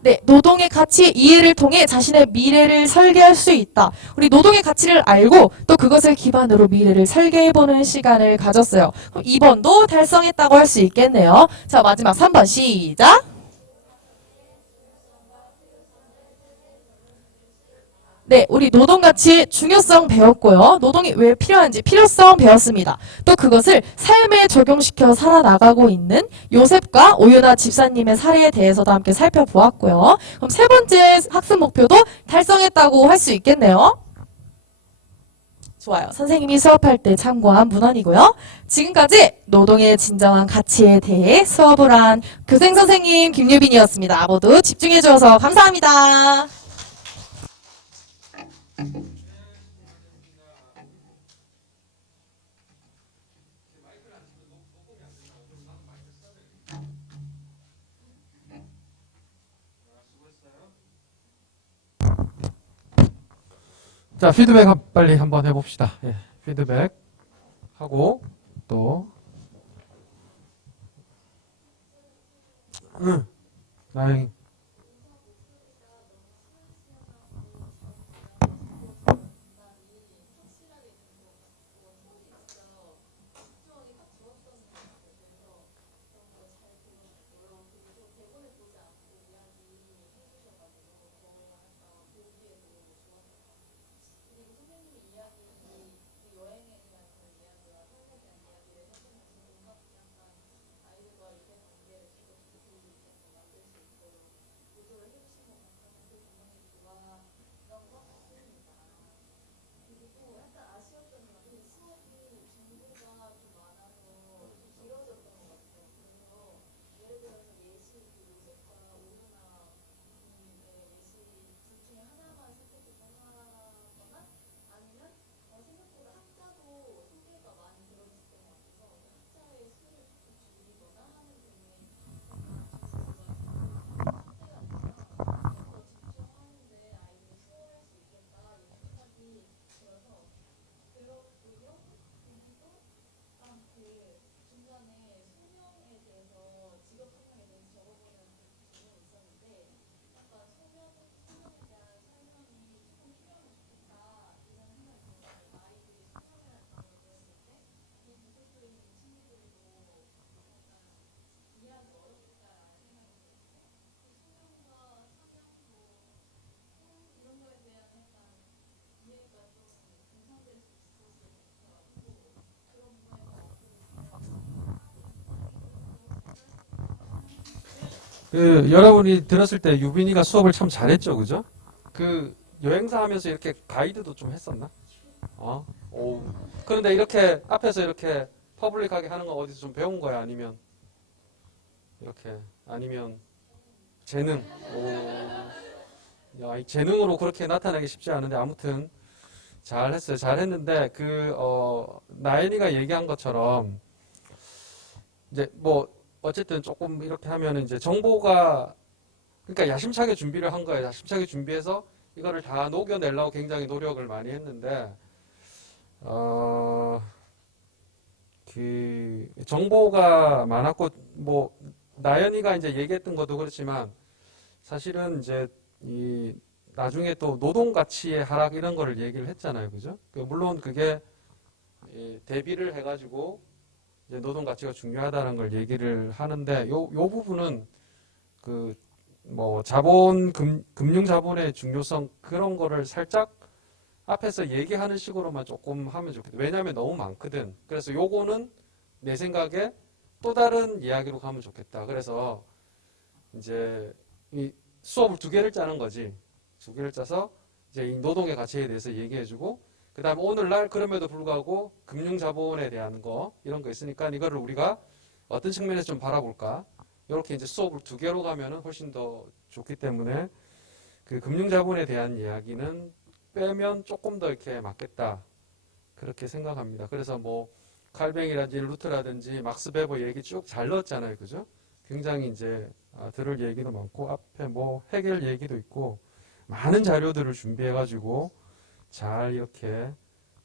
네, 노동의 가치 이해를 통해 자신의 미래를 설계할 수 있다. 우리 노동의 가치를 알고 또 그것을 기반으로 미래를 설계해보는 시간을 가졌어요. 그럼 2번도 달성했다고 할 수 있겠네요. 자, 마지막 3번 시작. 네, 우리 노동가치의 중요성 배웠고요. 노동이 왜 필요한지 필요성 배웠습니다. 또 그것을 삶에 적용시켜 살아나가고 있는 요셉과 오유나 집사님의 사례에 대해서도 함께 살펴보았고요. 그럼 3번째 학습 목표도 달성했다고 할 수 있겠네요. 좋아요. 선생님이 수업할 때 참고한 문헌이고요. 지금까지 노동의 진정한 가치에 대해 수업을 한 교생선생님 김유빈이었습니다. 모두 집중해 주셔서 감사합니다. 자, 피드백 빨리 한번 해봅시다. 예, 피드백 하고 또 나영이 여러분이 들었을 때 유빈이가 수업을 참 잘했죠, 그죠? 그 여행사 하면서 이렇게 가이드도 좀 했었나? 오. 그런데 이렇게 앞에서 이렇게 퍼블릭하게 하는 거 어디서 좀 배운 거야? 아니면 이렇게 아니면 재능? 오. 야, 이 재능으로 그렇게 나타나기 쉽지 않은데 아무튼 잘했어요. 잘했는데 나연이가 얘기한 것처럼 이제 뭐 어쨌든 조금 이렇게 하면은 이제 정보가 그러니까 야심차게 준비를 한 거예요. 야심차게 준비해서 이거를 다 녹여내려고 굉장히 노력을 많이 했는데 그 정보가 많았고 뭐 나연이가 이제 얘기했던 것도 그렇지만 사실은 이제 이 나중에 또 노동 가치의 하락 이런 거를 얘기를 했잖아요. 그죠? 물론 그게 대비를 해가지고 이제 노동 가치가 중요하다는 걸 얘기를 하는데 요 부분은 그 뭐 금융 자본의 중요성 그런 거를 살짝 앞에서 얘기하는 식으로만 조금 하면 좋겠다. 왜냐하면 너무 많거든. 그래서 요거는 내 생각에 또 다른 이야기로 가면 좋겠다. 그래서 이제 이 수업을 두 개를 짜는 거지. 두 개를 짜서 이제 이 노동의 가치에 대해서 얘기해주고 그 다음에 오늘날 그럼에도 불구하고 금융자본에 대한 거 이런 거 있으니까 이거를 우리가 어떤 측면에서 좀 바라볼까 이렇게 이제 수업을 두 개로 가면은 훨씬 더 좋기 때문에 그 금융자본에 대한 이야기는 빼면 조금 더 이렇게 맞겠다 그렇게 생각합니다. 그래서 뭐 칼뱅이라든지 루트라든지 막스 베버 얘기 쭉 잘 넣었잖아요, 그죠? 굉장히 이제 들을 얘기도 많고 앞에 뭐 해결 얘기도 있고 많은 자료들을 준비해가지고 잘 이렇게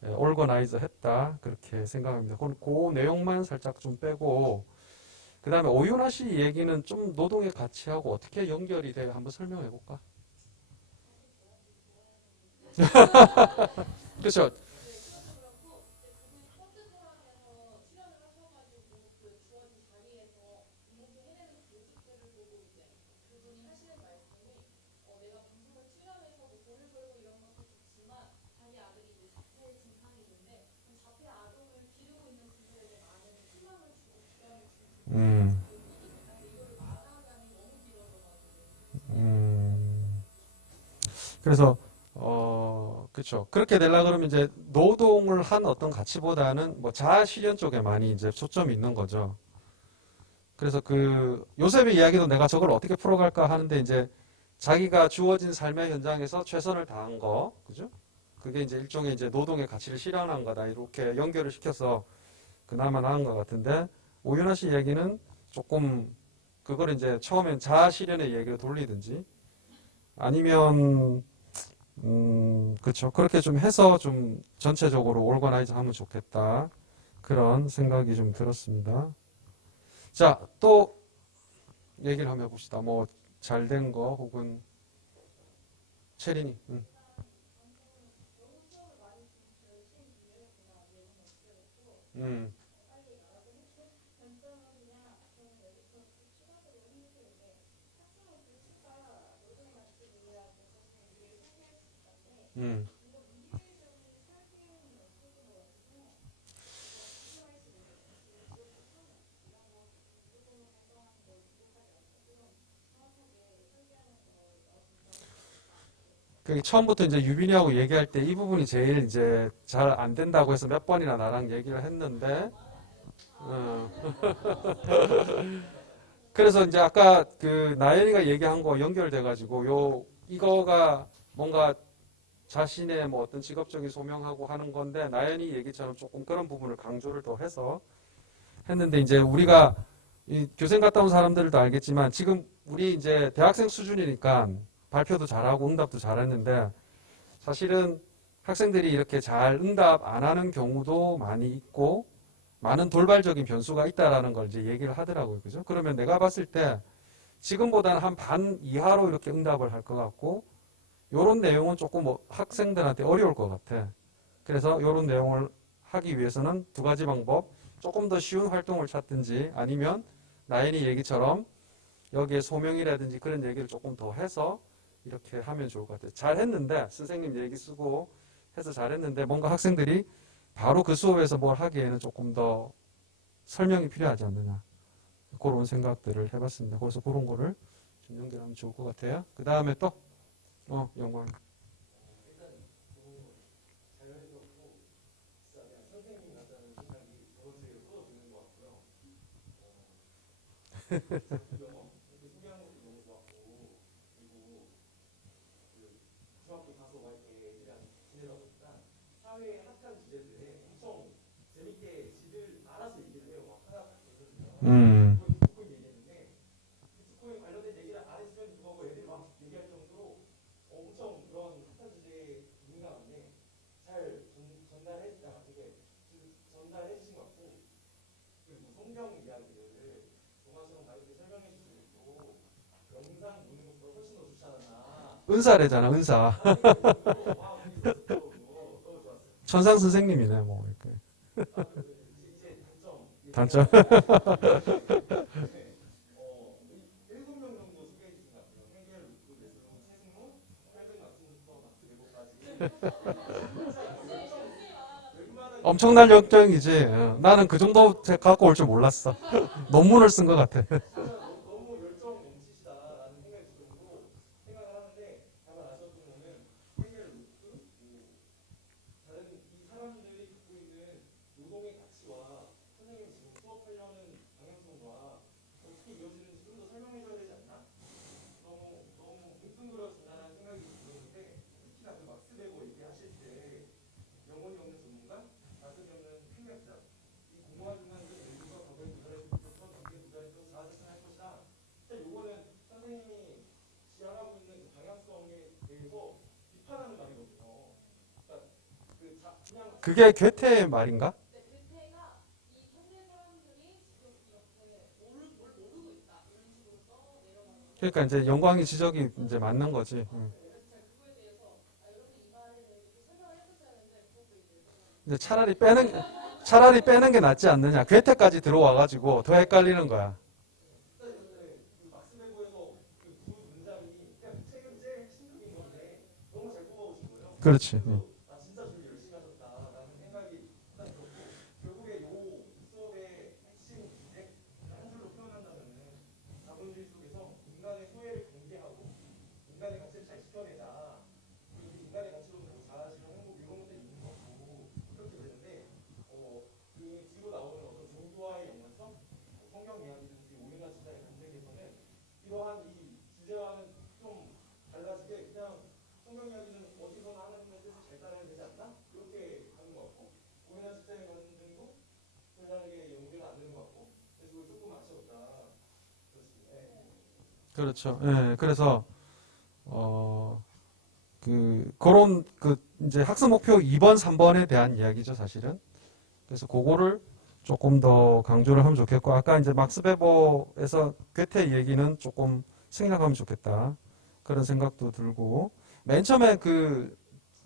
올거나이저 했다 그렇게 생각합니다. 그 내용만 살짝 좀 빼고 그 다음에 오윤아 씨 얘기는 좀 노동의 가치하고 어떻게 연결이 돼요? 한번 설명해 볼까? 그렇죠. 음, 음. 그래서 그렇죠. 그렇게 되려 그러면 이제 노동을 한 어떤 가치보다는 뭐 자아 실현 쪽에 많이 이제 초점이 있는 거죠. 그래서 그 요셉의 이야기도 내가 저걸 어떻게 풀어갈까 하는데 이제 자기가 주어진 삶의 현장에서 최선을 다한 거, 그죠? 그게 이제 일종의 이제 노동의 가치를 실현한 거다. 이렇게 연결을 시켜서 그나마 나은 것 같은데 오윤아 씨 얘기는 조금 그걸 이제 처음엔 자아 실현의 얘기로 돌리든지 아니면 그렇죠. 그렇게 좀 해서 좀 전체적으로 올거나이즈 하면 좋겠다. 그런 생각이 좀 들었습니다. 자, 또 얘기를 한번 해봅시다. 뭐 잘 된 거 혹은 체린이. 음, 음. 그 처음부터 이제 유빈이하고 얘기할 때 이 부분이 제일 이제 잘 안 된다고 해서 몇 번이나 나랑 얘기를 했는데, 어, 그래서 이제 아까 그 나연이가 얘기한 거 연결돼가지고 이거가 뭔가 자신의 뭐 어떤 직업적인 소명하고 하는 건데 나연이 얘기처럼 조금 그런 부분을 강조를 더 해서 했는데 이제 우리가 이 교생 갔다 온 사람들도 알겠지만 지금 우리 이제 대학생 수준이니까 발표도 잘하고 응답도 잘했는데 사실은 학생들이 이렇게 잘 응답 안 하는 경우도 많이 있고 많은 돌발적인 변수가 있다라는 걸 이제 얘기를 하더라고요. 그죠? 그러면 내가 봤을 때 지금보다는 한 반 이하로 이렇게 응답을 할 것 같고 요런 내용은 조금 학생들한테 어려울 것 같아. 그래서 요런 내용을 하기 위해서는 두 가지 방법. 조금 더 쉬운 활동을 찾든지 아니면 나연이 얘기처럼 여기에 소명이라든지 그런 얘기를 조금 더 해서 이렇게 하면 좋을 것 같아요. 잘했는데 선생님 얘기 쓰고 해서 잘했는데 뭔가 학생들이 바로 그 수업에서 뭘 하기에는 조금 더 설명이 필요하지 않느냐 그런 생각들을 해봤습니다. 그래서 그런 거를 좀 연결하면 좋을 것 같아요. 그 다음에 또 영광. 음. 은사래잖아, 은사. 천상 선생님이네, 뭐. 이렇게. 단점. 엄청난 열정이지. 나는 그 정도 갖고 올 줄 몰랐어. 논문을 쓴 것 같아. 그게 괴테의 말인가? 그러니까 이제 영광의 지적이 이제 맞는 거지. 이제 차라리 빼는 게 낫지 않느냐. 괴테까지 들어와가지고 더 헷갈리는 거야. 그렇지. 그렇죠. 예, 그래서 그런 이제 학습 목표 2번, 3번에 대한 이야기죠, 사실은. 그래서 그거를 조금 더 강조를 하면 좋겠고, 아까 이제 막스 베버에서 괴테 얘기는 조금 생략하면 좋겠다. 그런 생각도 들고, 맨 처음에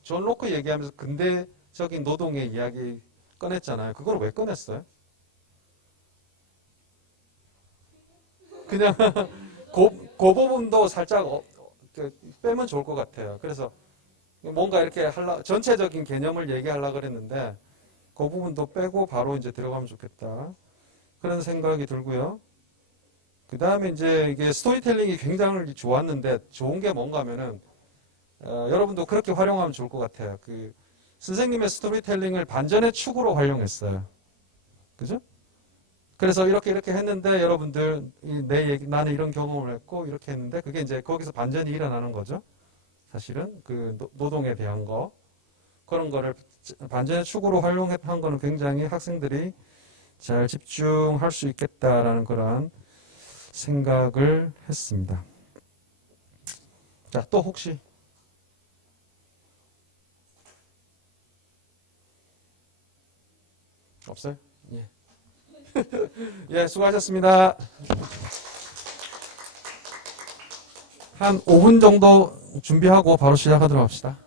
존 로크 얘기하면서 근대적인 노동의 이야기 꺼냈잖아요. 그걸 왜 꺼냈어요? 그냥 그 부분도 살짝 빼면 좋을 것 같아요. 그래서 뭔가 이렇게 전체적인 개념을 얘기하려고 그랬는데 그 부분도 빼고 바로 이제 들어가면 좋겠다. 그런 생각이 들고요. 그 다음에 이제 이게 스토리텔링이 굉장히 좋았는데 좋은 게 뭔가 하면은 여러분도 그렇게 활용하면 좋을 것 같아요. 선생님의 스토리텔링을 반전의 축으로 활용했어요. 그죠? 그래서 이렇게 했는데 여러분들 나는 이런 경험을 했고 이렇게 했는데 그게 이제 거기서 반전이 일어나는 거죠. 사실은 노동에 대한 거 그런 거를 반전의 축으로 활용한 거는 굉장히 학생들이 잘 집중할 수 있겠다라는 그런 생각을 했습니다. 자, 또 혹시 없어요? 예. 예, 수고하셨습니다. 한 5분 정도 준비하고 바로 시작하도록 합시다.